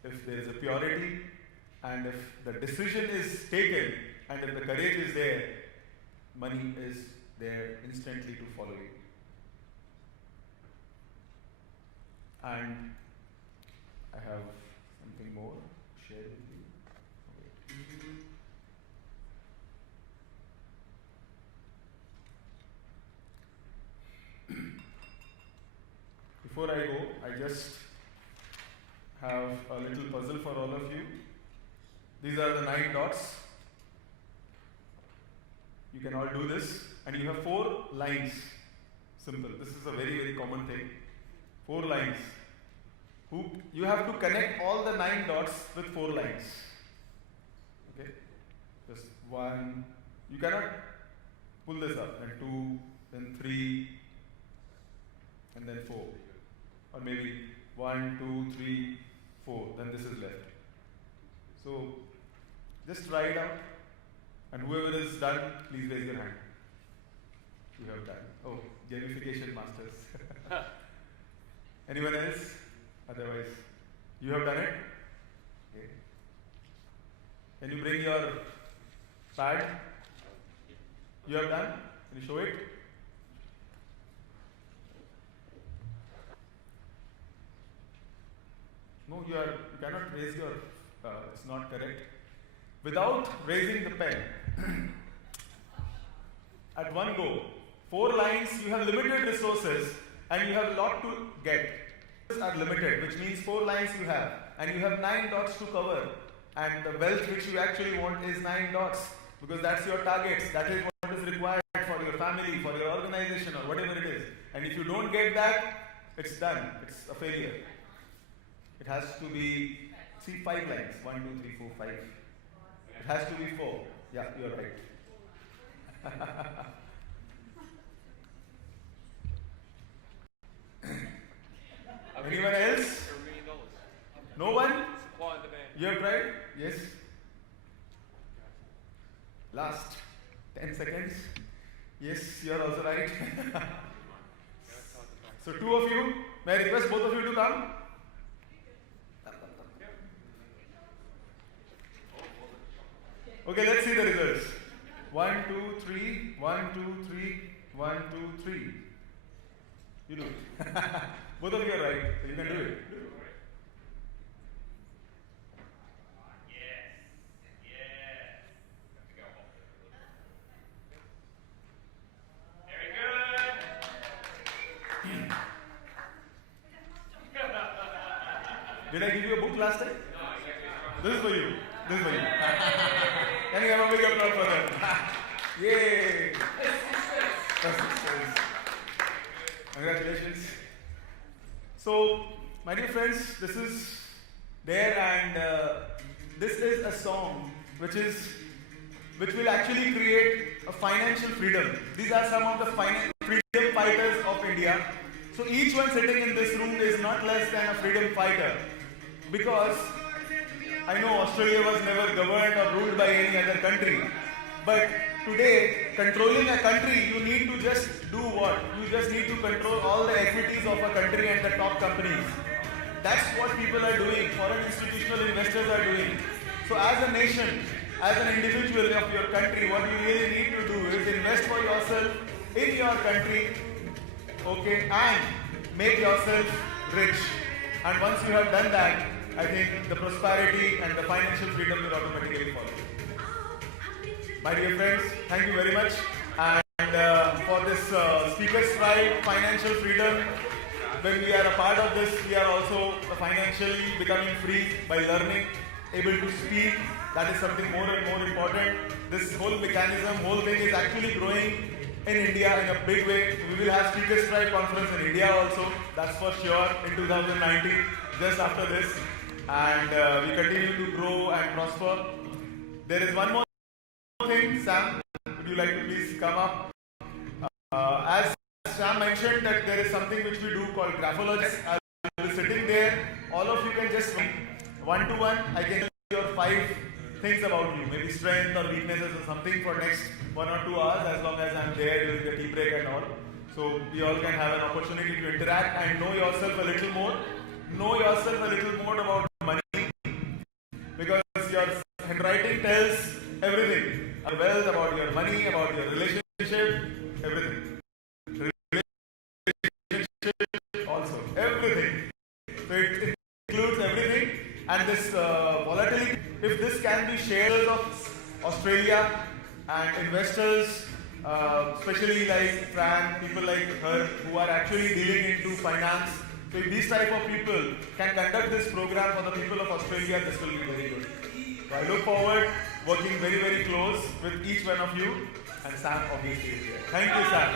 if there is a purity, And if the decision is taken and if the courage is there, money is there instantly to follow you. And I have something more to share with you. Before I go, I just have a little puzzle for all of you. These are the 9 dots. You can all do this, and you have 4 lines. Simple. This is a very, very common thing. 4 lines. You have to connect all the 9 dots with 4 lines. Okay? Just 1. You cannot pull this up. Then 2, then 3, and then 4. Or maybe 1, 2, 3, 4. Then this is left. So just try it out. And whoever is done, please raise your hand. You have done. Oh, gamification masters. Anyone else? Otherwise, you have done it? Okay. Can you bring your pad? You have done? Can you show it? No, you cannot raise your, it's not correct. Without raising the pen, at one go, 4 lines, you have limited resources and you have a lot to get. Are limited, which means 4 lines you have, and you have 9 dots to cover, and the wealth which you actually want is 9 dots, because that's your targets, that is what is required for your family, for your organization, or whatever it is. And if you don't get that, it's done, it's a failure. It has to be, see, 5 lines, 1, 2, 3, 4, 5. It has to be 4. Yeah, you're right. Anyone else? No one? You have tried? Yes. Last 10 seconds. Yes, you are also right. So 2 of you, may I request both of you to come? Okay, let's see the results. 1, 2, 3, 1, 2, 3, 1, 2, 3. You do it. Both of you are right. You can do it. Very good. Did I give you a book last time? No, this is for you. This is for you. Can you have a big applause for them? Yay! Congratulations. So, my dear friends, this is there, and this is a song which will actually create a financial freedom. These are some of the freedom fighters of India. So each one sitting in this room is not less than a freedom fighter, because I know Australia was never governed or ruled by any other country, but today, controlling a country, you need to just do what? You just need to control all the equities of a country and the top companies. That's what people are doing, foreign institutional investors are doing. So as a nation, as an individual of your country, what you really need to do is invest for yourself in your country, okay, and make yourself rich. And once you have done that, I think the prosperity and the financial freedom will automatically follow. My dear friends, thank you very much. And for this Speakers Stride Financial Freedom, when we are a part of this, we are also financially becoming free by learning, able to speak. That is something more and more important. This whole mechanism, whole thing is actually growing in India in a big way. We will have Speakers Stride Conference in India also, that's for sure, in 2019, just after this. And we continue to grow and prosper. There is one more thing, Sam, would you like to please come up? As Sam mentioned, that there is something which we do called graphology. I'll be sitting there. All of you can just one-to-one. I can tell you your 5 things about you, maybe strength or weaknesses or something for next 1 or 2 hours, as long as I'm there during the tea break and all. So we all can have an opportunity to interact and know yourself a little more. Know yourself a little more about money, because your your wealth, about your money, about your relationship, everything. Relationship also, everything. So it includes everything. And this volatility, if this can be shares of Australia and investors, especially like Fran, people like her who are actually dealing into finance. So if these type of people can conduct this program for the people of Australia, this will be very good. So I look forward working very, very close with each one of you, and Sam obviously is here. Thank you, Sam.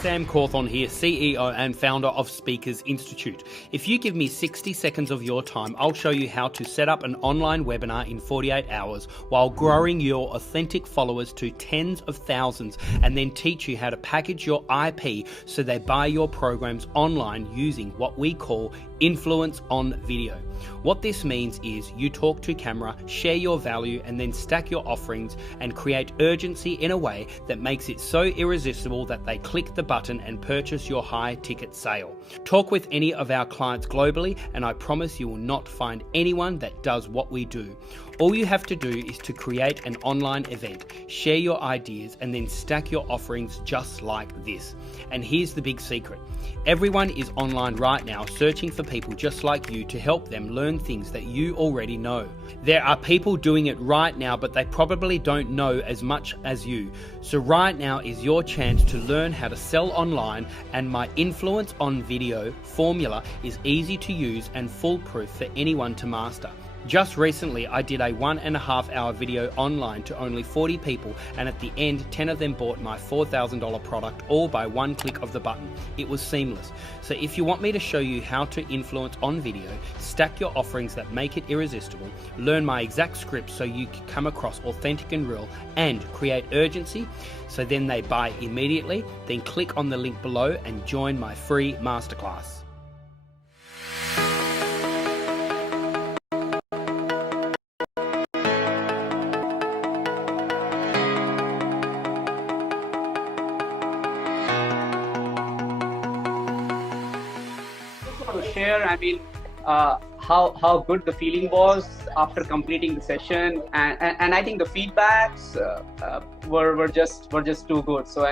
Sam Cawthorne here, CEO and founder of Speakers Institute. If you give me 60 seconds of your time, I'll show you how to set up an online webinar in 48 hours while growing your authentic followers to tens of thousands, and then teach you how to package your IP so they buy your programs online using what we call influence on video. What this means is you talk to camera, share your value, and then stack your offerings and create urgency in a way that makes it so irresistible that they click the button and purchase your high ticket sale. Talk with any of our clients globally, and I promise you will not find anyone that does what we do. All you have to do is to create an online event, share your ideas, and then stack your offerings just like this. And here's the big secret. Everyone is online right now searching for people just like you to help them learn things that you already know. There are people doing it right now, but they probably don't know as much as you. So right now is your chance to learn how to sell online, and my influence on video formula is easy to use and foolproof for anyone to master. Just recently, I did a 1.5 hour video online to only 40 people, and at the end, 10 of them bought my $4,000 product, all by one click of the button. It was seamless. So if you want me to show you how to influence on video, stack your offerings that make it irresistible, learn my exact script so you can come across authentic and real, and create urgency so then they buy immediately, then click on the link below and join my free masterclass. Share, how good the feeling was after completing the session, and I think the feedbacks were just too good. So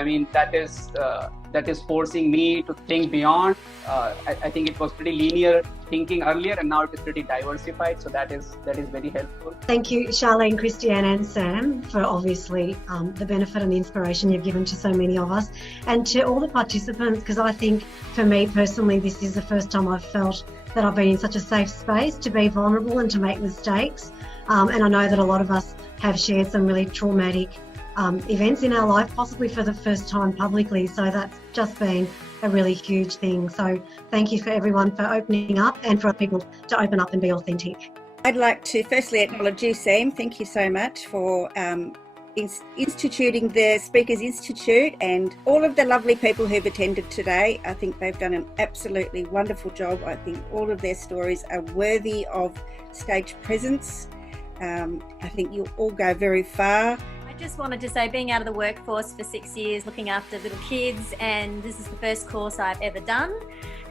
that is forcing me to think beyond. I think it was pretty linear thinking earlier, and now it is pretty diversified. So that is very helpful. Thank you, Charlene, Christiane, and Sam, for obviously the benefit and the inspiration you've given to so many of us, and to all the participants, because I think for me personally, this is the first time I've felt that I've been in such a safe space to be vulnerable and to make mistakes. And I know that a lot of us have shared some really traumatic events in our life, possibly for the first time publicly. So that's just been a really huge thing. So thank you for everyone for opening up, and for people to open up and be authentic. I'd like to firstly acknowledge you, Sam. Thank you so much for instituting the Speakers Institute, and all of the lovely people who've attended today. I think they've done an absolutely wonderful job. I think all of their stories are worthy of stage presence. I think you'll all go very far. Just wanted to say, being out of the workforce for 6 years, looking after little kids, and this is the first course I've ever done,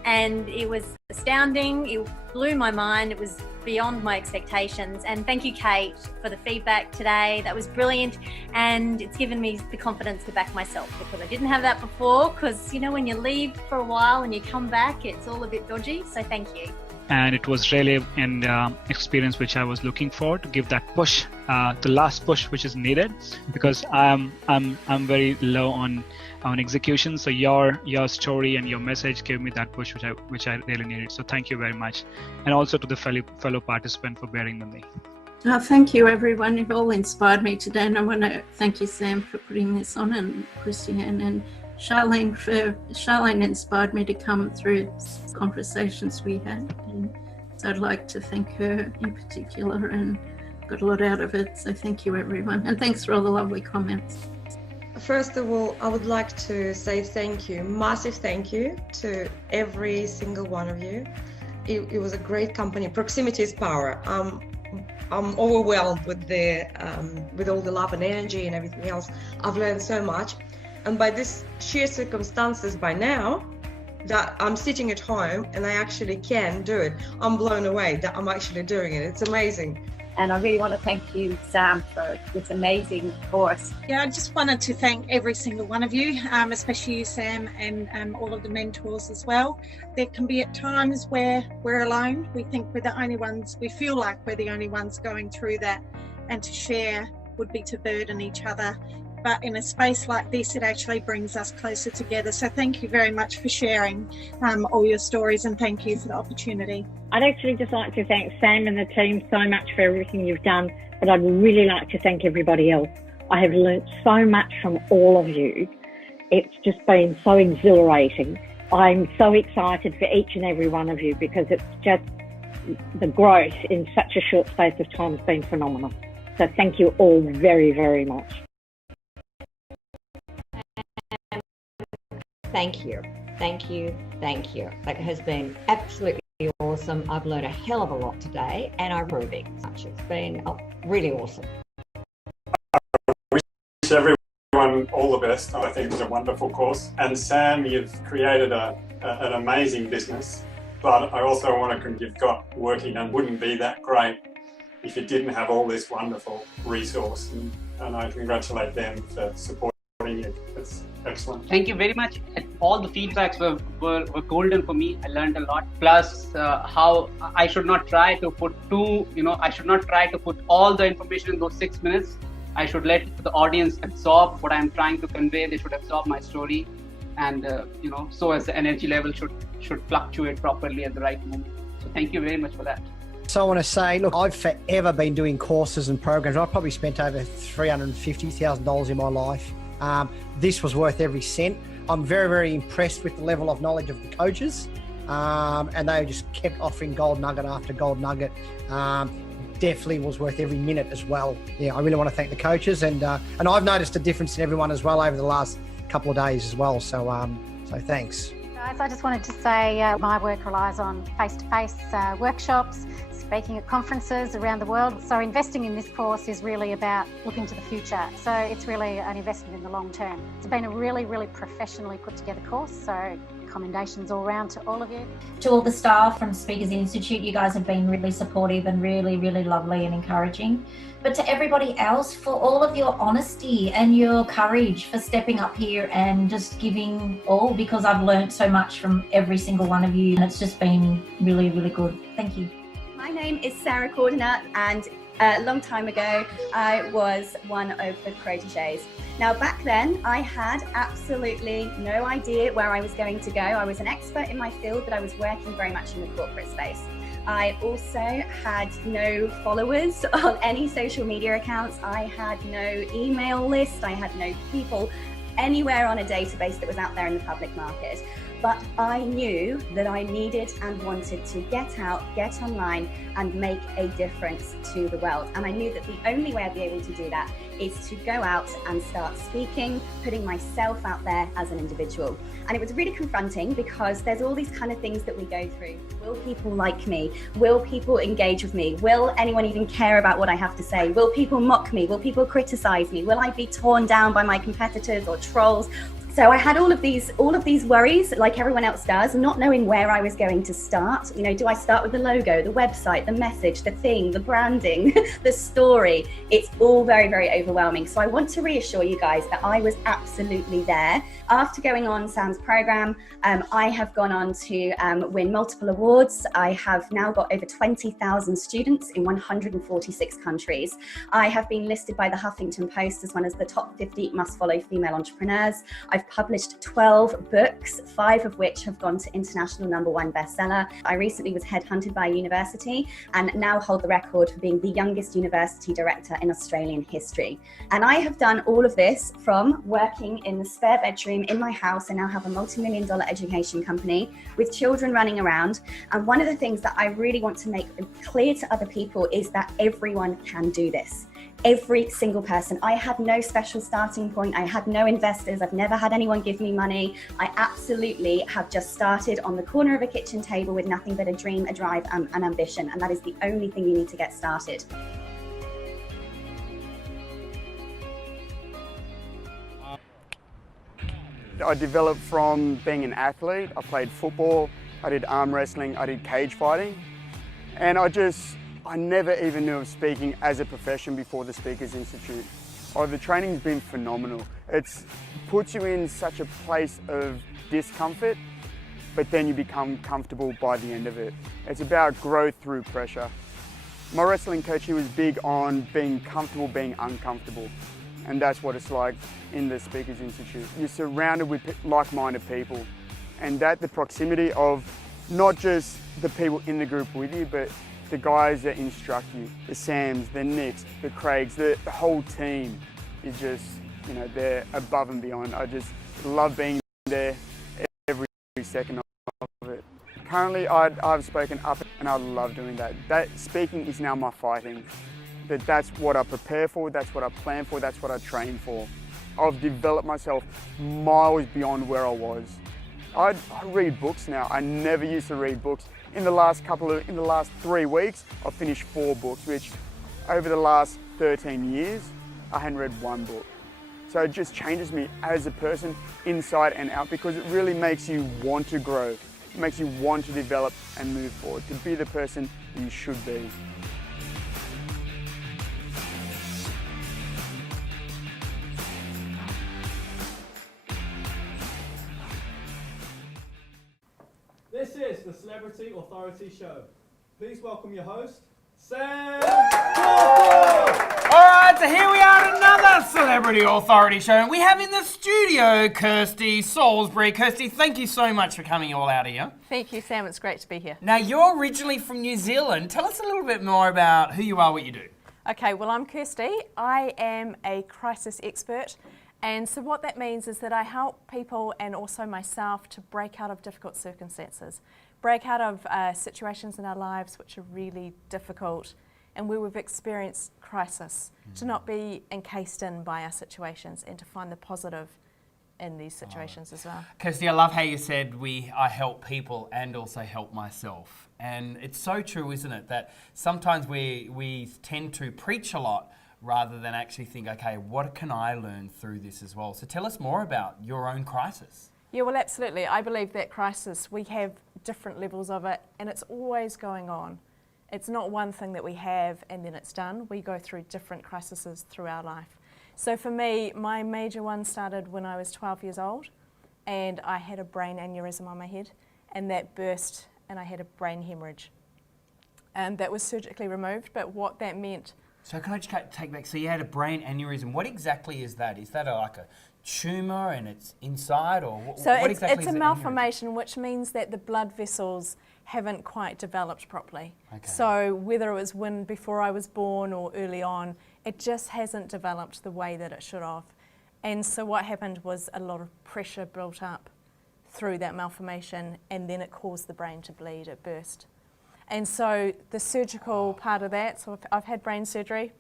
and it was astounding. It blew my mind. It was beyond my expectations. And thank you, Kate, for the feedback today. That was brilliant, and it's given me the confidence to back myself, because I didn't have that before. Because when you leave for a while and you come back, it's all a bit dodgy. So thank you. And it was really an experience which I was looking for, to give that push, the last push which is needed, because I'm very low on execution. So your story and your message gave me that push which I really needed. So thank you very much, and also to the fellow participant for bearing with me. Thank you, everyone. You've all inspired me today, and I want to thank you, Sam, for putting this on, and Christiane and Charlene inspired me to come through conversations we had, and so I'd like to thank her in particular, and got a lot out of it. So thank you, everyone, and thanks for all the lovely comments. First of all, I would like to say thank you, massive thank you to every single one of you. It was a great company. Proximity is power. I'm overwhelmed with all the love and energy and everything else. I've learned so much. And by this sheer circumstances by now that I'm sitting at home and I actually can do it. I'm blown away that I'm actually doing it. It's amazing. And I really want to thank you, Sam, for this amazing course. Yeah, I just wanted to thank every single one of you, especially you, Sam, and all of the mentors as well. There can be at times where we're alone. We think we're the only ones, we feel like we're the only ones going through that. And to share would be to burden each other. But in a space like this, it actually brings us closer together. So thank you very much for sharing all your stories, and thank you for the opportunity. I'd actually just like to thank Sam and the team so much for everything you've done, but I'd really like to thank everybody else. I have learnt so much from all of you. It's just been so exhilarating. I'm so excited for each and every one of you because it's just the growth in such a short space of time has been phenomenal. So thank you all very, very much. Thank you, thank you, thank you. That has been absolutely awesome. I've learned a hell of a lot today and I'm improving. It's been really awesome. I wish everyone all the best. I think it's a wonderful course. And Sam, you've created an amazing business, but I also want to, you've got working and wouldn't be that great if you didn't have all this wonderful resource. And I congratulate them for supporting you. It's excellent. Thank you very much. All the feedbacks were golden for me. I learned a lot. Plus, how I should not try to put I should not try to put all the information in those 6 minutes. I should let the audience absorb what I'm trying to convey. They should absorb my story, and so as the energy level should fluctuate properly at the right moment. So thank you very much for that. So I want to say, look, I've forever been doing courses and programs. I've probably spent over $350,000 in my life. This was worth every cent. I'm very, very impressed with the level of knowledge of the coaches, and they just kept offering gold nugget after gold nugget. Definitely was worth every minute as well. Yeah, I really want to thank the coaches, and I've noticed a difference in everyone as well over the last couple of days as well. So thanks. Guys, I just wanted to say my work relies on face-to-face workshops, speaking at conferences around the world. So investing in this course is really about looking to the future. So it's really an investment in the long term. It's been a really, really professionally put together course. So commendations all round to all of you. To all the staff from Speakers Institute, you guys have been really supportive and really, really lovely and encouraging. But to everybody else, for all of your honesty and your courage for stepping up here and just giving all, because I've learned so much from every single one of you, and it's just been really, really good. Thank you. My name is Sarah Cordiner, and a long time ago I was one of the proteges. Now back then I had absolutely no idea where I was going to go. I was an expert in my field, but I was working very much in the corporate space. I also had no followers on any social media accounts. I had no email list. I had no people anywhere on a database that was out there in the public market. But I knew that I needed and wanted to get out, get online and make a difference to the world. And I knew that the only way I'd be able to do that is to go out and start speaking, putting myself out there as an individual. And it was really confronting because there's all these kind of things that we go through. Will people like me? Will people engage with me? Will anyone even care about what I have to say? Will people mock me? Will people criticize me? Will I be torn down by my competitors or trolls? So I had all of these worries, like everyone else does, not knowing where I was going to start. Do I start with the logo, the website, the message, the thing, the branding, the story? It's all very, very overwhelming. So I want to reassure you guys that I was absolutely there. After going on Sam's program, I have gone on to win multiple awards. I have now got over 20,000 students in 146 countries. I have been listed by the Huffington Post as one of the top 50 must-follow female entrepreneurs. I've published 12 books, 5 of which have gone to international #1 bestseller. I recently was headhunted by a university and now hold the record for being the youngest university director in Australian history. And I have done all of this from working in the spare bedroom in my house. I now have a multi-million-dollar education company with children running around. And one of the things that I really want to make clear to other people is that everyone can do this. Every single person. I had no special starting point. I had no investors. I've never had anyone give me money. I absolutely have just started on the corner of a kitchen table with nothing but a dream, a drive, and an ambition. And that is the only thing you need to get started. I developed from being an athlete. I played football, I did arm wrestling, I did cage fighting. And I never even knew of speaking as a profession before the Speakers Institute. The training's been phenomenal. It puts you in such a place of discomfort, but then you become comfortable by the end of it. It's about growth through pressure. My wrestling coach, he was big on being comfortable being uncomfortable. And that's what it's like in the Speakers Institute. You're surrounded with like-minded people, and the proximity of not just the people in the group with you, but the guys that instruct you, the Sams, the Nicks, the Craigs, the whole team is just, they're above and beyond. I just love being there every second of it. Currently, I've spoken up and I love doing that. Speaking is now my fighting. That's what I prepare for, that's what I plan for, that's what I train for. I've developed myself miles beyond where I was. I read books now. I never used to read books. In the last 3 weeks, I've finished 4 books, which over the last 13 years, I hadn't read 1 book. So it just changes me as a person inside and out, because it really makes you want to grow. It makes you want to develop and move forward, to be the person you should be. This is the Celebrity Authority Show. Please welcome your host, Sam. Alright, so here we are at another Celebrity Authority Show. And we have in the studio Kirsty Salisbury. Kirsty, thank you so much for coming all out here. Thank you, Sam. It's great to be here. Now, you're originally from New Zealand. Tell us a little bit more about who you are, what you do. Okay, well, I'm Kirsty. I am a crisis expert. And so what that means is that I help people, and also myself, to break out of difficult circumstances, break out of situations in our lives which are really difficult and where we've experienced crisis, to not be encased in by our situations and to find the positive in these situations as well. Kirsty, I love how you said I help people and also help myself. And it's so true, isn't it, that sometimes we tend to preach a lot rather than actually think, okay, what can I learn through this as well? So tell us more about your own crisis. Yeah, well, absolutely. I believe that crisis, we have different levels of it, and it's always going on. It's not one thing that we have and then it's done. We go through different crises through our life. So for me, my major one started when I was 12 years old, and I had a brain aneurysm on my head, and that burst, and I had a brain hemorrhage. And that was surgically removed, but what that meant... So can I just take back, so you had a brain aneurysm. What exactly is that? Is that like a tumour and it's inside, or what exactly is it's a an malformation, which means that the blood vessels haven't quite developed properly. Okay. So whether it was before I was born or early on, it just hasn't developed the way that it should have. And so what happened was a lot of pressure built up through that malformation, and then it caused the brain to bleed, it burst. And so the surgical part of that, so I've had brain surgery,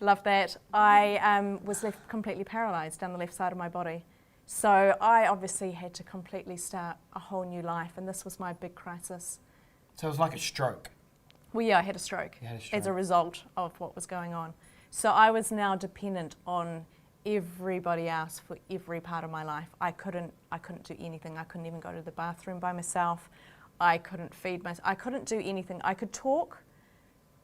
love that. I was left completely paralysed down the left side of my body. So I obviously had to completely start a whole new life, and this was my big crisis. So it was like a stroke? Well, yeah, I had a stroke as a result of what was going on. So I was now dependent on everybody else for every part of my life. I couldn't do anything. I couldn't even go to the bathroom by myself. I couldn't feed myself. I couldn't do anything. I could talk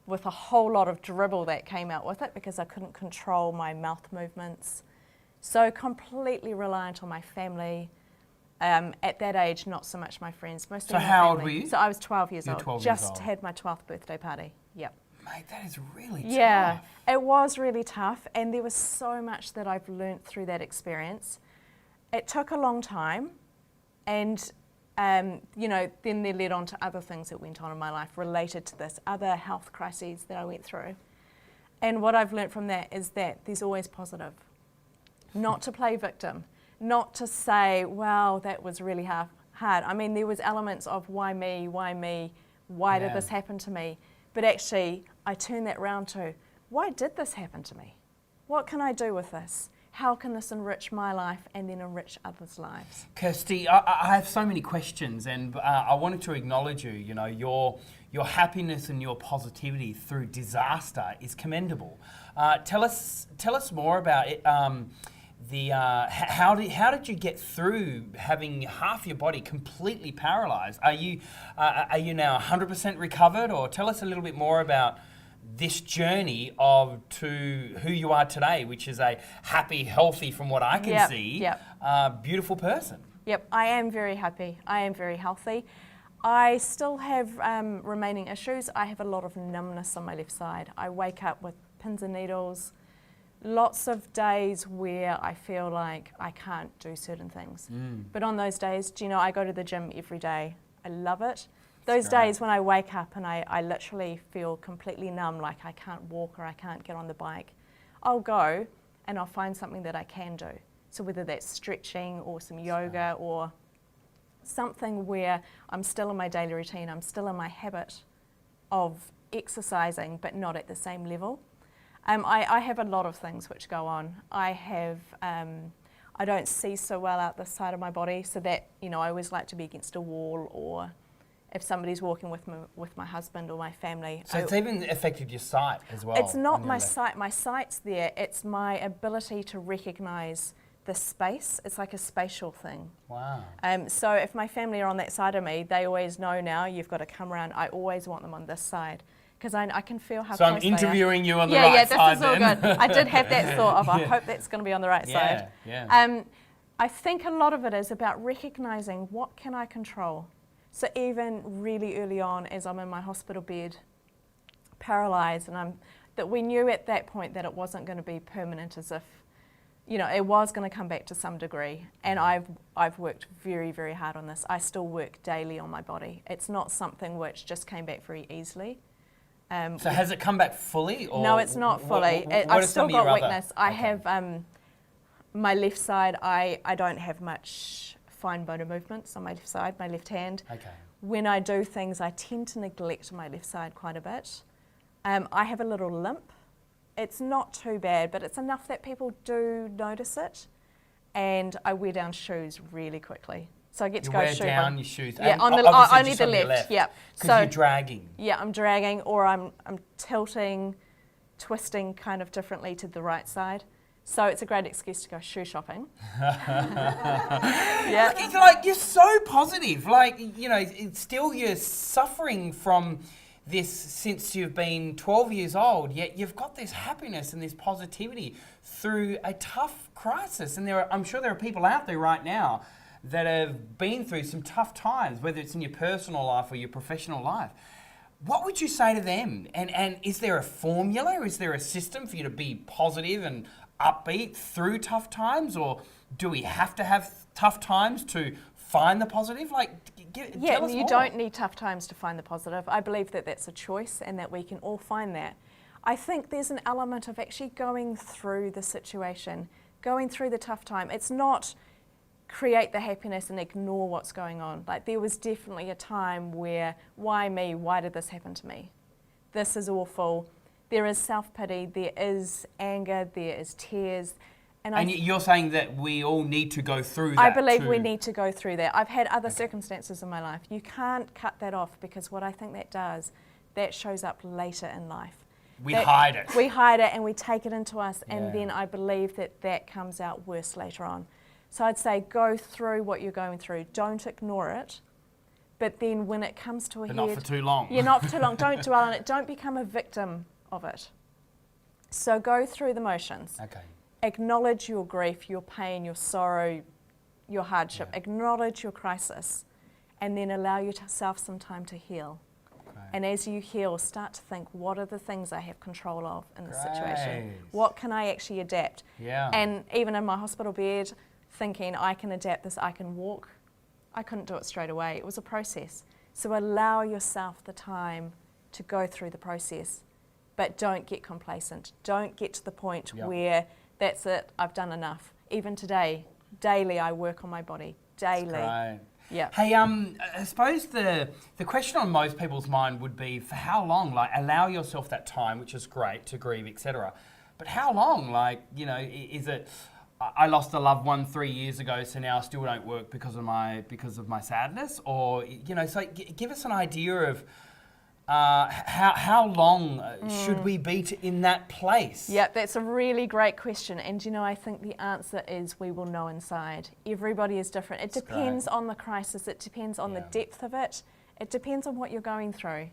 with a whole lot of dribble that came out with it because I couldn't control my mouth movements. So completely reliant on my family. At that age, not so much my friends. Mostly so my how family. old were you? So I was 12 years old. 12 Just years old. had my 12th birthday party. Yep. Mate, that is really tough. Yeah, it was really tough, and there was so much that I've learnt through that experience. It took a long time, and you know, then they led on to other things that went on in my life related to this, other health crises that I went through. And what I've learnt from that is that there's always positive. Not to play victim, not to say, well, that was really hard. I mean, there was elements of why me, why did this happen to me? But actually, I turned that round to, why did this happen to me? What can I do with this? How can this enrich my life and then enrich others' lives? Kirsty, I have so many questions, and I wanted to acknowledge you. You know, your happiness and your positivity through disaster is commendable. Tell us more about it. how did you get through having half your body completely paralysed? Are you now 100% recovered, or tell us a little bit more about this journey to who you are today, which is a happy, healthy, from what I can see, beautiful person. Yep, I am very happy. I am very healthy. I still have remaining issues. I have a lot of numbness on my left side. I wake up with pins and needles. Lots of days where I feel like I can't do certain things. But on those days, do you know, I go to the gym every day. I love it. Those days when I wake up and I literally feel completely numb, like I can't walk or I can't get on the bike, I'll go and I'll find something that I can do. So whether that's stretching or some yoga or something where I'm still in my daily routine, I'm still in my habit of exercising, but not at the same level. I have a lot of things which go on. I don't see so well out the side of my body, so that, you know, I always like to be against a wall, or if somebody's walking with my husband or my family. So it's even affected your sight as well? It's not my sight. My sight's there. It's my ability to recognise the space. It's like a spatial thing. Wow. So if my family are on that side of me, they always know now, you've got to come around. I always want them on this side, because I can feel how close I'm interviewing they are. you on the right side. Yeah, this is all good. I did have that thought of, I hope that's going to be on the right side. Yeah. I think a lot of it is about recognising what can I control. So even really early on, as I'm in my hospital bed, paralysed, and that we knew at that point that it wasn't going to be permanent, as if, you know, it was going to come back to some degree. And I've worked very, very hard on this. I still work daily on my body. It's not something which just came back very easily. So has it come back fully? Or no, it's not fully. I've still got weakness. I have my left side, I don't have much fine motor movements on my left side, my left hand. Okay. When I do things, I tend to neglect my left side quite a bit. I have a little limp. It's not too bad, but it's enough that people do notice it. And I wear down shoes really quickly. So I get to go shoe. You wear down your shoes? Yeah, on only the left. Yeah. Because you're dragging. Yeah, I'm dragging, or I'm tilting, twisting kind of differently to the right side. So it's a great excuse to go shoe shopping. Yeah. Like, you're so positive. Like, you know, still you're suffering from this since you've been 12 years old, yet you've got this happiness and this positivity through a tough crisis. And I'm sure there are people out there right now that have been through some tough times, whether it's in your personal life or your professional life. What would you say to them? And is there a formula? Is there a system for you to be positive and upbeat through tough times, or do we have to have tough times to find the positive? Like, tell us you more. don't need tough times to find the positive. I believe that that's a choice and that we can all find that. I think there's an element of actually going through the situation, going through the tough time. It's not create the happiness and ignore what's going on. Like, there was definitely a time where, why me? Why did this happen to me? This is awful. There is self-pity, there is anger, there is tears. And you're saying that we all need to go through that? I believe we need to go through that. I've had other circumstances in my life. You can't cut that off, because what I think that does, that shows up later in life. We hide it. We hide it and we take it into us, and then I believe that comes out worse later on. So I'd say go through what you're going through. Don't ignore it. But then when it comes to a head... Not for too long. Yeah, not for too long. Don't dwell on it. Don't become a victim of it. So go through the motions. Okay. Acknowledge your grief, your pain, your sorrow, your hardship. Acknowledge your crisis, and then allow yourself some time to heal. And as you heal, start to think, what are the things I have control of in this situation? What can I actually adapt? Yeah. And even in my hospital bed, thinking I can adapt this, I can walk. I couldn't do it straight away. It was a process. So allow yourself the time to go through the process, but don't get complacent. Don't get to the point where that's it, I've done enough. Even today, daily I work on my body, daily. That's great. Yeah. Hey, I suppose the question on most people's mind would be, for how long? Like, allow yourself that time, which is great, to grieve, etc. But how long? Like, you know, is it, I lost a loved one 3 years ago, so now I still don't work because of my sadness? Or, you know, so give us an idea of how long should we be in that place? Yeah, that's a really great question. And you know, I think the answer is we will know inside. Everybody is different. It depends on the crisis. It depends on the depth of it. It depends on what you're going through.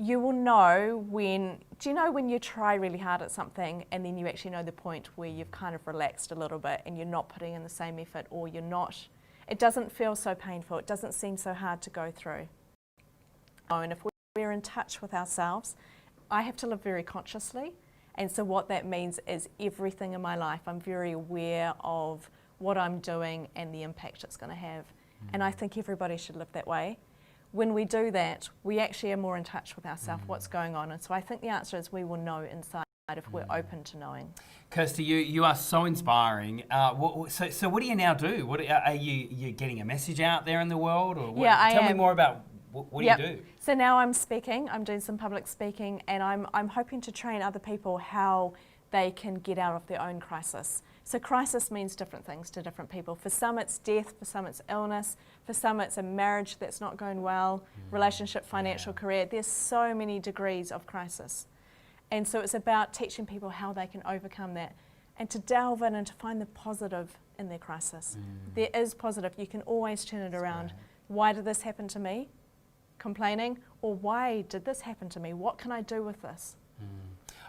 You will know when, do you know when you try really hard at something and then you actually know the point where you've kind of relaxed a little bit and you're not putting in the same effort, or you're not, it doesn't feel so painful, it doesn't seem so hard to go through. And if we're in touch with ourselves, I have to live very consciously, and so what that means is everything in my life, I'm very aware of what I'm doing and the impact it's going to have. And I think everybody should live that way. When we do that, we actually are more in touch with ourselves, what's going on. And so I think the answer is we will know inside if we're open to knowing. Kirsty, you are so inspiring. So what do you now do? What are you getting a message out there in the world? Or what, yeah, tell me more about what do you do? So now I'm speaking, I'm doing some public speaking, and I'm hoping to train other people how they can get out of their own crisis. So crisis means different things to different people. For some it's death, for some it's illness, for some it's a marriage that's not going well, relationship, financial, career. There's so many degrees of crisis. And so it's about teaching people how they can overcome that and to delve in and to find the positive in their crisis. There is positive, you can always turn it around. Why did this happen to me? Complaining, or why did this happen to me? What can I do with this?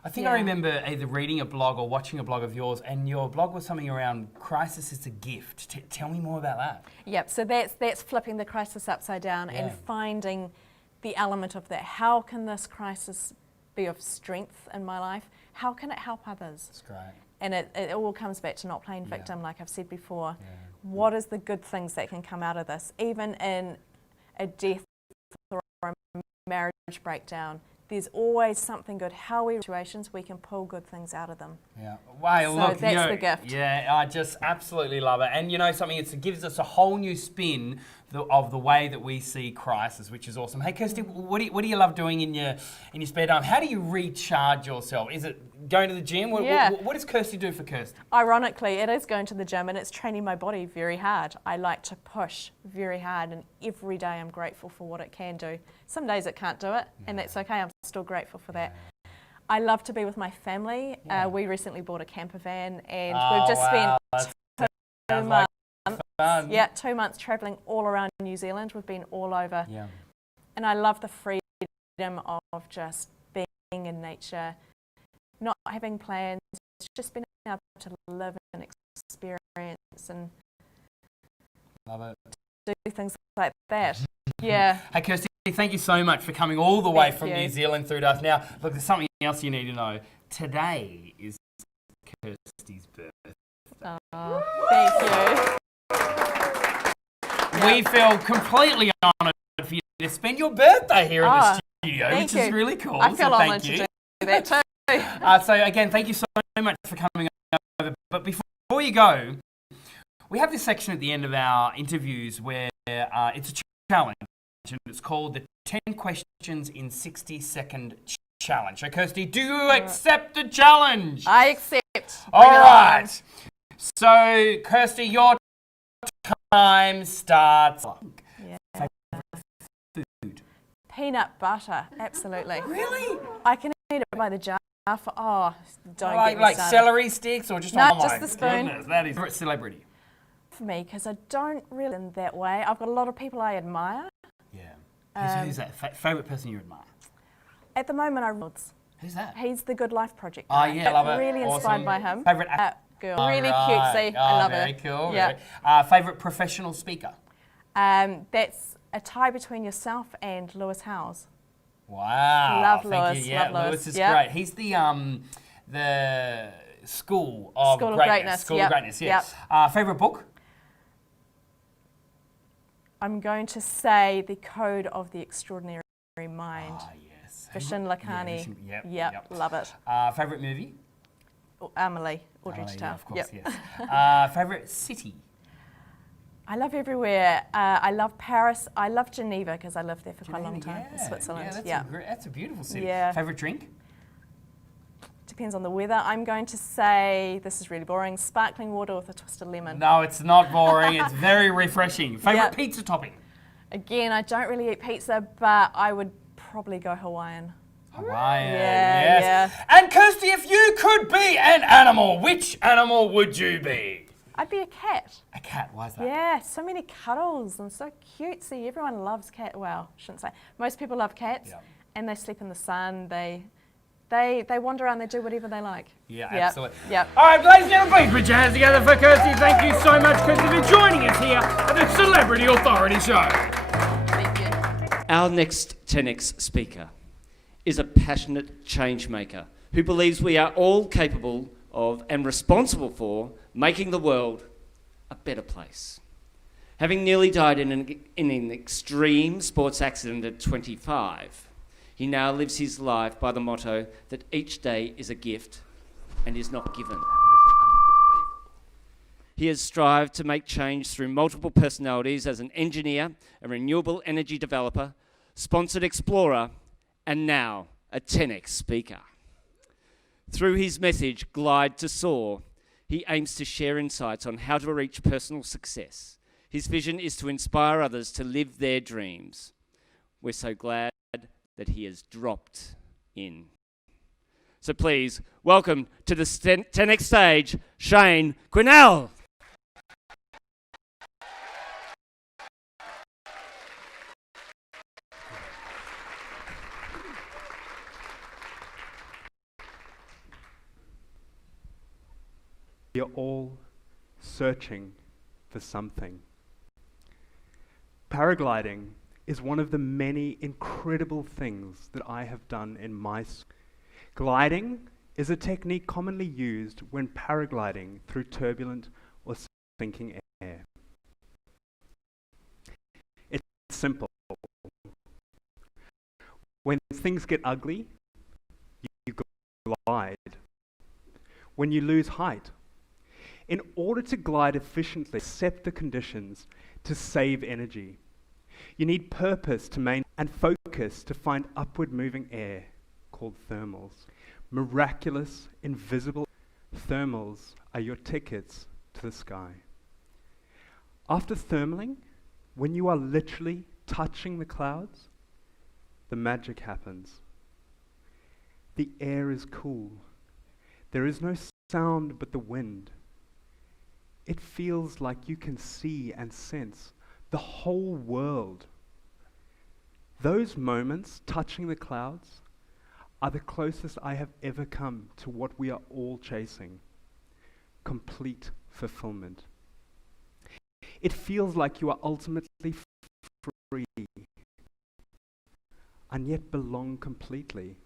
I think I remember either reading a blog or watching a blog of yours, and your blog was something around crisis is a gift. Tell me more about that. Yep, so that's flipping the crisis upside down and finding the element of that. How can this crisis be of strength in my life? How can it help others? That's great. And it all comes back to not playing victim, like I've said before. What is the good things that can come out of this? Even in a death or a marriage breakdown, there's always something good. How we situations, we can pull good things out of them. Yeah. Wow, so look, that's the gift. Yeah, I just absolutely love it. And you know something, it gives us a whole new spin of the way that we see crisis, which is awesome. Hey, Kirsty, what do you love doing in your spare time? How do you recharge yourself? Is it going to the gym? What does Kirsty do for Kirsty? Ironically, it is going to the gym and it's training my body very hard. I like to push very hard, and every day I'm grateful for what it can do. Some days it can't do it, and that's okay. I'm still grateful for that. I love to be with my family. We recently bought a camper van, and we've just spent 2 months. Fun. Yeah, 2 months travelling all around New Zealand. We've been all over. And I love the freedom of just being in nature, not having plans, just being able to live and experience and love it. Do things like that. Yeah. Hey, Kirsty, thank you so much for coming all the way from you. New Zealand through to us. Now, look, there's something else you need to know. Today is Kirsty's birthday. Oh, thank you. We feel completely honoured for you to spend your birthday here in the studio, which is really cool. I feel honoured to do that too. So again, thank you so much for coming over. But before you go, we have this section at the end of our interviews where it's a challenge, and it's called the 10 Questions in 60-Second Challenge. So Kirsty, do you accept the challenge? I accept. All right. So Kirsty, your time starts. Favorite food? Peanut butter, absolutely. Really? I can eat it by the jar for, don't get me like started. Celery sticks or just just the spoon. Goodness, that is favorite celebrity. For me, because I don't really in that way. I've got a lot of people I admire. Yeah. Who's that? Favorite person you admire? At the moment, Who's that? He's the Good Life Project. Oh yeah, I love it. Really inspired by him. Favorite girl. Really cutesy. I love her. Very cool. Yeah. Favorite professional speaker? That's a tie between yourself and Lewis Howes. Wow. Love Thank Lewis. you. Yeah, love Lewis is great. He's the School of Greatness. School of Greatness. Yes. Favorite book? I'm going to say The Code of the Extraordinary Mind. Yes. Vishen Lakhani. Yep. Love it. Favorite movie? Amelie, Audrey Tautou. Yeah, of course, yes. Favorite city? I love everywhere. I love Paris. I love Geneva because I lived there for quite a long time in Switzerland. Yeah, that's a beautiful city. Yeah. Favorite drink? Depends on the weather. I'm going to say, this is really boring, sparkling water with a twist of lemon. No, it's not boring. It's very refreshing. Favorite pizza topping? Again, I don't really eat pizza, but I would probably go Hawaiian. Hawaiian, Yeah, yes. And Kirsty, if you could be an animal, which animal would you be? I'd be a cat. A cat, why is that? Yeah, so many cuddles and so cutesy. Everyone loves cats. Well, I shouldn't say. Most people love cats, and they sleep in the sun. They wander around. They do whatever they like. Yeah, Yep. absolutely. Yep. All right, ladies and gentlemen, please put your hands together for Kirsty. Thank you so much, Kirsty, for joining us here at the Celebrity Authority Show. Thank you. Our next TENx speaker is a passionate change maker who believes we are all capable of and responsible for making the world a better place. Having nearly died in an extreme sports accident at 25, he now lives his life by the motto that each day is a gift and is not given. He has strived to make change through multiple personalities as an engineer, a renewable energy developer, sponsored explorer, and now a TENx speaker. Through his message, Glide to Soar, he aims to share insights on how to reach personal success. His vision is to inspire others to live their dreams. We're so glad that he has dropped in. So please, welcome to the TENx stage, Shane Quinnel. We are all searching for something. Paragliding is one of the many incredible things that I have done in my life. Gliding is a technique commonly used when paragliding through turbulent or sinking air. It's simple. When things get ugly, you glide. When you lose height, in order to glide efficiently, accept the conditions to save energy. You need purpose to maintain and focus to find upward moving air called thermals. Miraculous, invisible thermals are your tickets to the sky. After thermaling, when you are literally touching the clouds, the magic happens. The air is cool. There is no sound but the wind. It feels like you can see and sense the whole world. Those moments touching the clouds are the closest I have ever come to what we are all chasing: complete fulfillment. It feels like you are ultimately free and yet belong completely,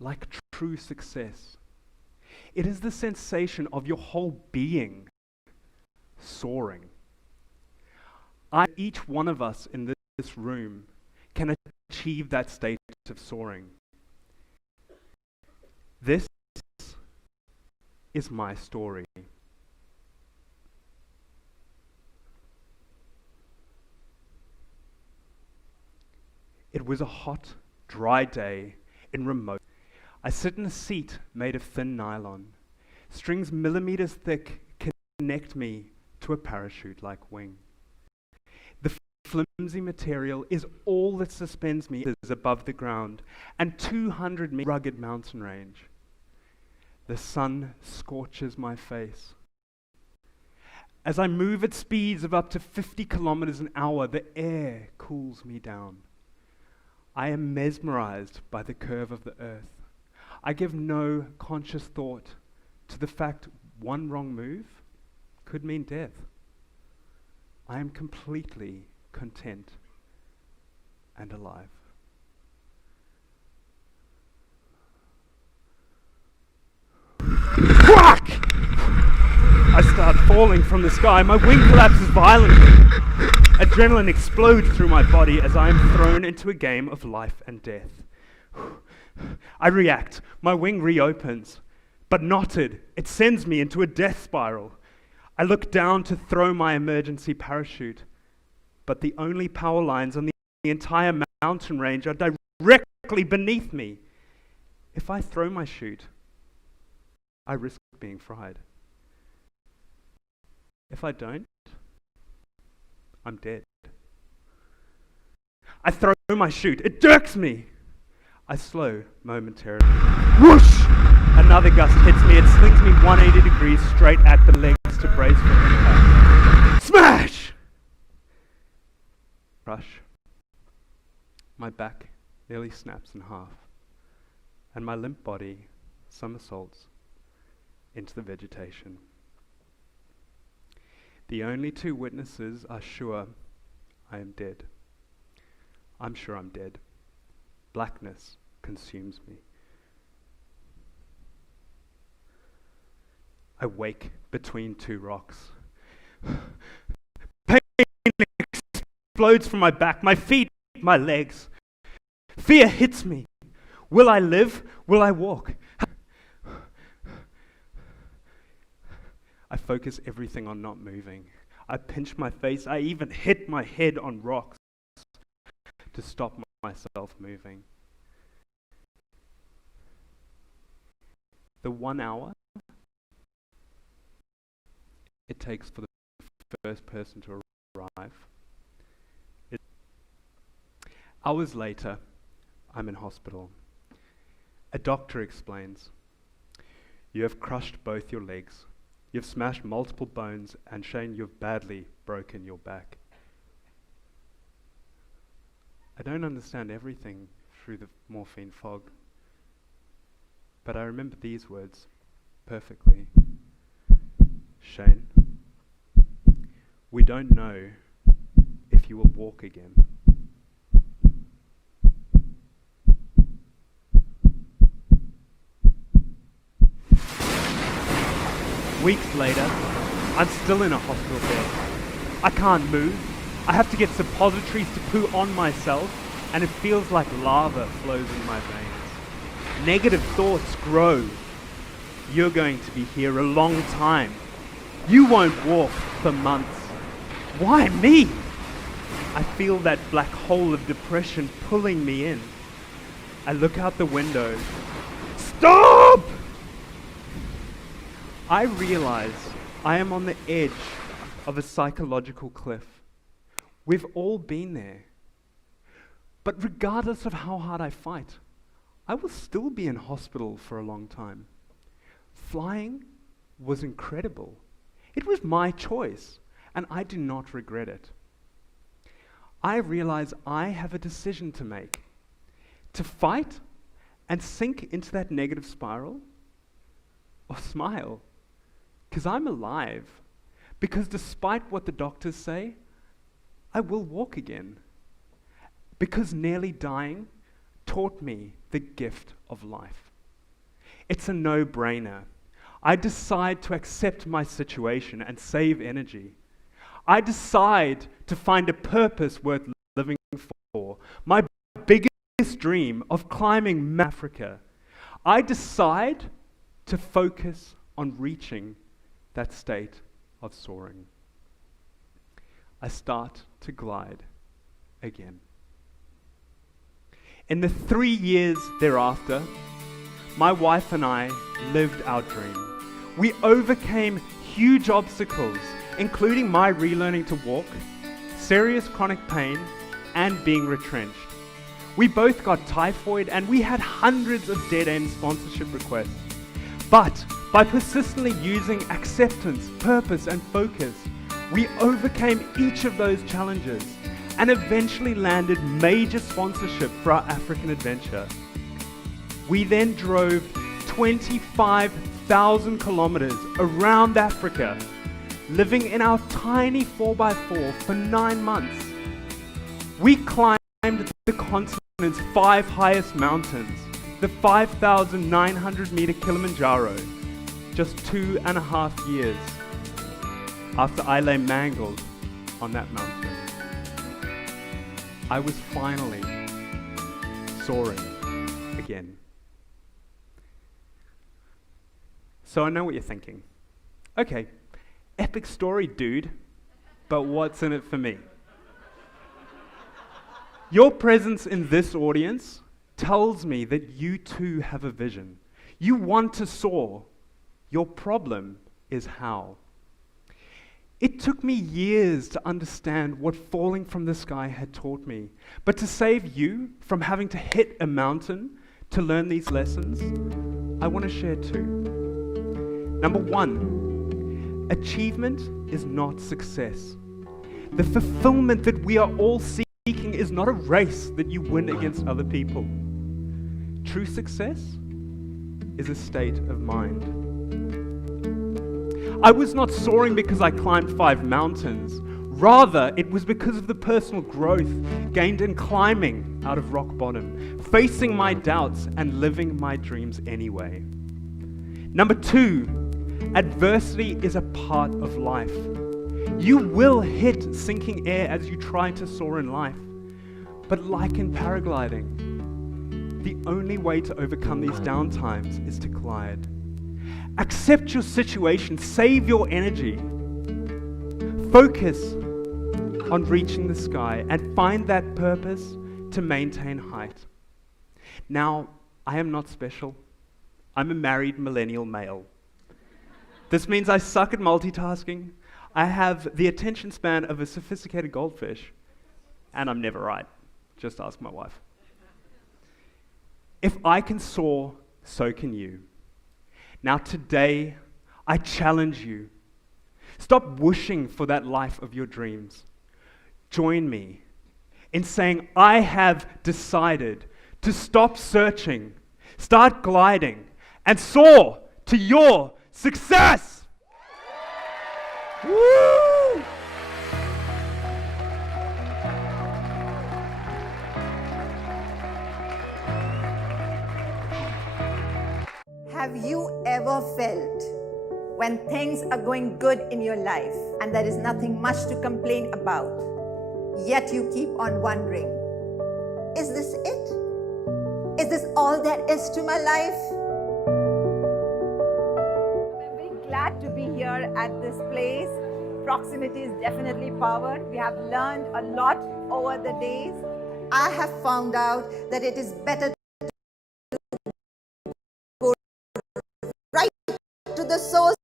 like true success. It is the sensation of your whole being soaring. Each one of us in this room can achieve that state of soaring. This is my story. It was a hot, dry day in remote. I sit in a seat made of thin nylon. Strings millimeters thick connect me to a parachute-like wing. The flimsy material is all that suspends me above the ground and 200 meters rugged mountain range. The sun scorches my face. As I move at speeds of up to 50 kilometers an hour, the air cools me down. I am mesmerized by the curve of the earth. I give no conscious thought to the fact one wrong move could mean death. I am completely content and alive. Crack! I start falling from the sky. My wing collapses violently. Adrenaline explodes through my body as I am thrown into a game of life and death. I react. My wing reopens, but knotted, it sends me into a death spiral. I look down to throw my emergency parachute, but the only power lines on the entire mountain range are directly beneath me. If I throw my chute, I risk being fried. If I don't, I'm dead. I throw my chute. It jerks me. I slow momentarily. Whoosh! Another gust hits me. It slings me 180 degrees straight at the legs to brace for impact. Smash! Crush. My back nearly snaps in half, and my limp body somersaults into the vegetation. The only two witnesses are sure I am dead. I'm sure I'm dead. Blackness consumes me. I wake between two rocks. Pain explodes from my back, my feet, my legs. Fear hits me. Will I live? Will I walk? I focus everything on not moving. I pinch my face. I even hit my head on rocks to stop myself moving. The 1 hour it takes for the first person to arrive. Hours later, I'm in hospital. A doctor explains, "You have crushed both your legs. You've smashed multiple bones, and Shane, you've badly broken your back." I don't understand everything through the morphine fog, but I remember these words perfectly. "Shane, we don't know if you will walk again." Weeks later, I'm still in a hospital bed. I can't move. I have to get suppositories to poo on myself, and it feels like lava flows in my veins. Negative thoughts grow. You're going to be here a long time. You won't walk for months. Why me? I feel that black hole of depression pulling me in. I look out the window. Stop! I realize I am on the edge of a psychological cliff. We've all been there. But regardless of how hard I fight, I will still be in hospital for a long time. Flying was incredible. It was my choice, and I do not regret it. I realize I have a decision to make. To fight and sink into that negative spiral, or smile. Because I'm alive. Because despite what the doctors say, I will walk again. Because nearly dying taught me the gift of life. It's a no-brainer. I decide to accept my situation and save energy. I decide to find a purpose worth living for. My biggest dream of climbing Africa. I decide to focus on reaching that state of soaring. I start to glide again. In the 3 years thereafter, my wife and I lived our dream. We overcame huge obstacles, including my relearning to walk, serious chronic pain, and being retrenched. We both got typhoid, and we had hundreds of dead-end sponsorship requests. But by persistently using acceptance, purpose, and focus, we overcame each of those challenges and eventually landed major sponsorship for our African adventure. We then drove 25,000 kilometers around Africa, living in our tiny 4x4 for 9 months. We climbed the continent's 5 highest mountains, the 5,900 meter Kilimanjaro, just 2.5 years after I lay mangled on that mountain. I was finally soaring again. So I know what you're thinking. Okay, epic story, dude, but what's in it for me? Your presence in this audience tells me that you too have a vision. You want to soar. Your problem is how. It took me years to understand what falling from the sky had taught me. But to save you from having to hit a mountain to learn these lessons, I want to share two. Number one, achievement is not success. The fulfillment that we are all seeking is not a race that you win against other people. True success is a state of mind. I was not soaring because I climbed 5 mountains. Rather, it was because of the personal growth gained in climbing out of rock bottom, facing my doubts and living my dreams anyway. Number two, adversity is a part of life. You will hit sinking air as you try to soar in life. But like in paragliding, the only way to overcome these downtimes is to glide. Accept your situation, save your energy. Focus on reaching the sky and find that purpose to maintain height. Now, I am not special. I'm a married millennial male. This means I suck at multitasking. I have the attention span of a sophisticated goldfish, and I'm never right. Just ask my wife. If I can soar, so can you. Now today, I challenge you. Stop wishing for that life of your dreams. Join me in saying, I have decided to stop searching, start gliding, and soar to your success! Woo! Have you ever felt when things are going good in your life and there is nothing much to complain about, yet you keep on wondering, is this it? Is this all there is to my life? I'm very glad to be here at this place. Proximity is definitely power. We have learned a lot over the days. I have found out that it is better to the source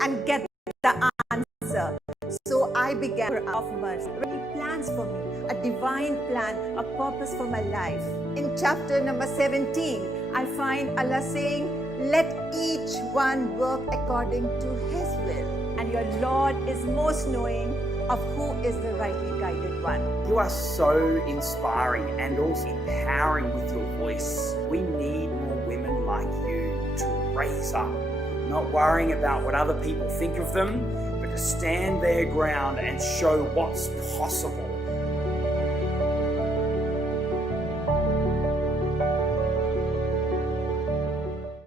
and get the answer. So I began of mercy. Plans for me, a divine plan, a purpose for my life. In chapter number 17, I find Allah saying, let each one work according to his will. And your Lord is most knowing of who is the rightly guided one. You are so inspiring and also empowering with your voice. We need more women like you to raise up, not worrying about what other people think of them, but to stand their ground and show what's possible.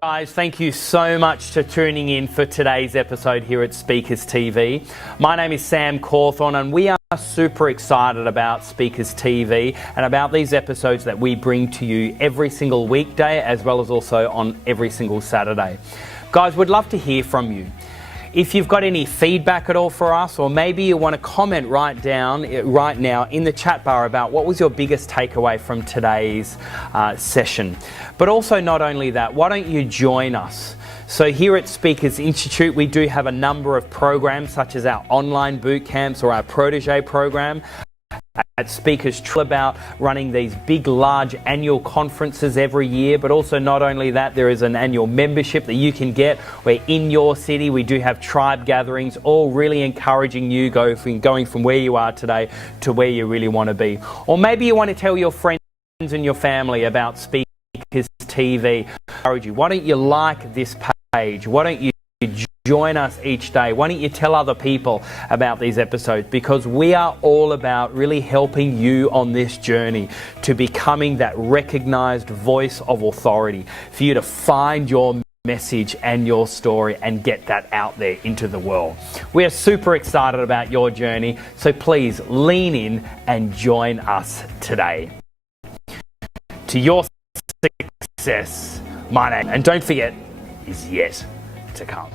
Guys, thank you so much for tuning in for today's episode here at Speakers TV. My name is Sam Cawthorne and we are super excited about Speakers TV and about these episodes that we bring to you every single weekday as well as also on every single Saturday. Guys, we'd love to hear from you. If you've got any feedback at all for us, or maybe you want to comment right now in the chat bar about what was your biggest takeaway from today's session. But also not only that, why don't you join us? So here at Speakers Institute, we do have a number of programs such as our online boot camps or our protege program. At Speakers about running these big, large annual conferences every year, but also not only that, there is an annual membership that you can get where in your city we do have tribe gatherings, all really encouraging you going from where you are today to where you really want to be. Or maybe you want to tell your friends and your family about Speakers TV. Why don't you like this page? Why don't you join us each day? Why don't you tell other people about these episodes? Because we are all about really helping you on this journey to becoming that recognized voice of authority, for you to find your message and your story and get that out there into the world. We are super excited about your journey, so please lean in and join us today. To your success, my name, and don't forget, is yet to come.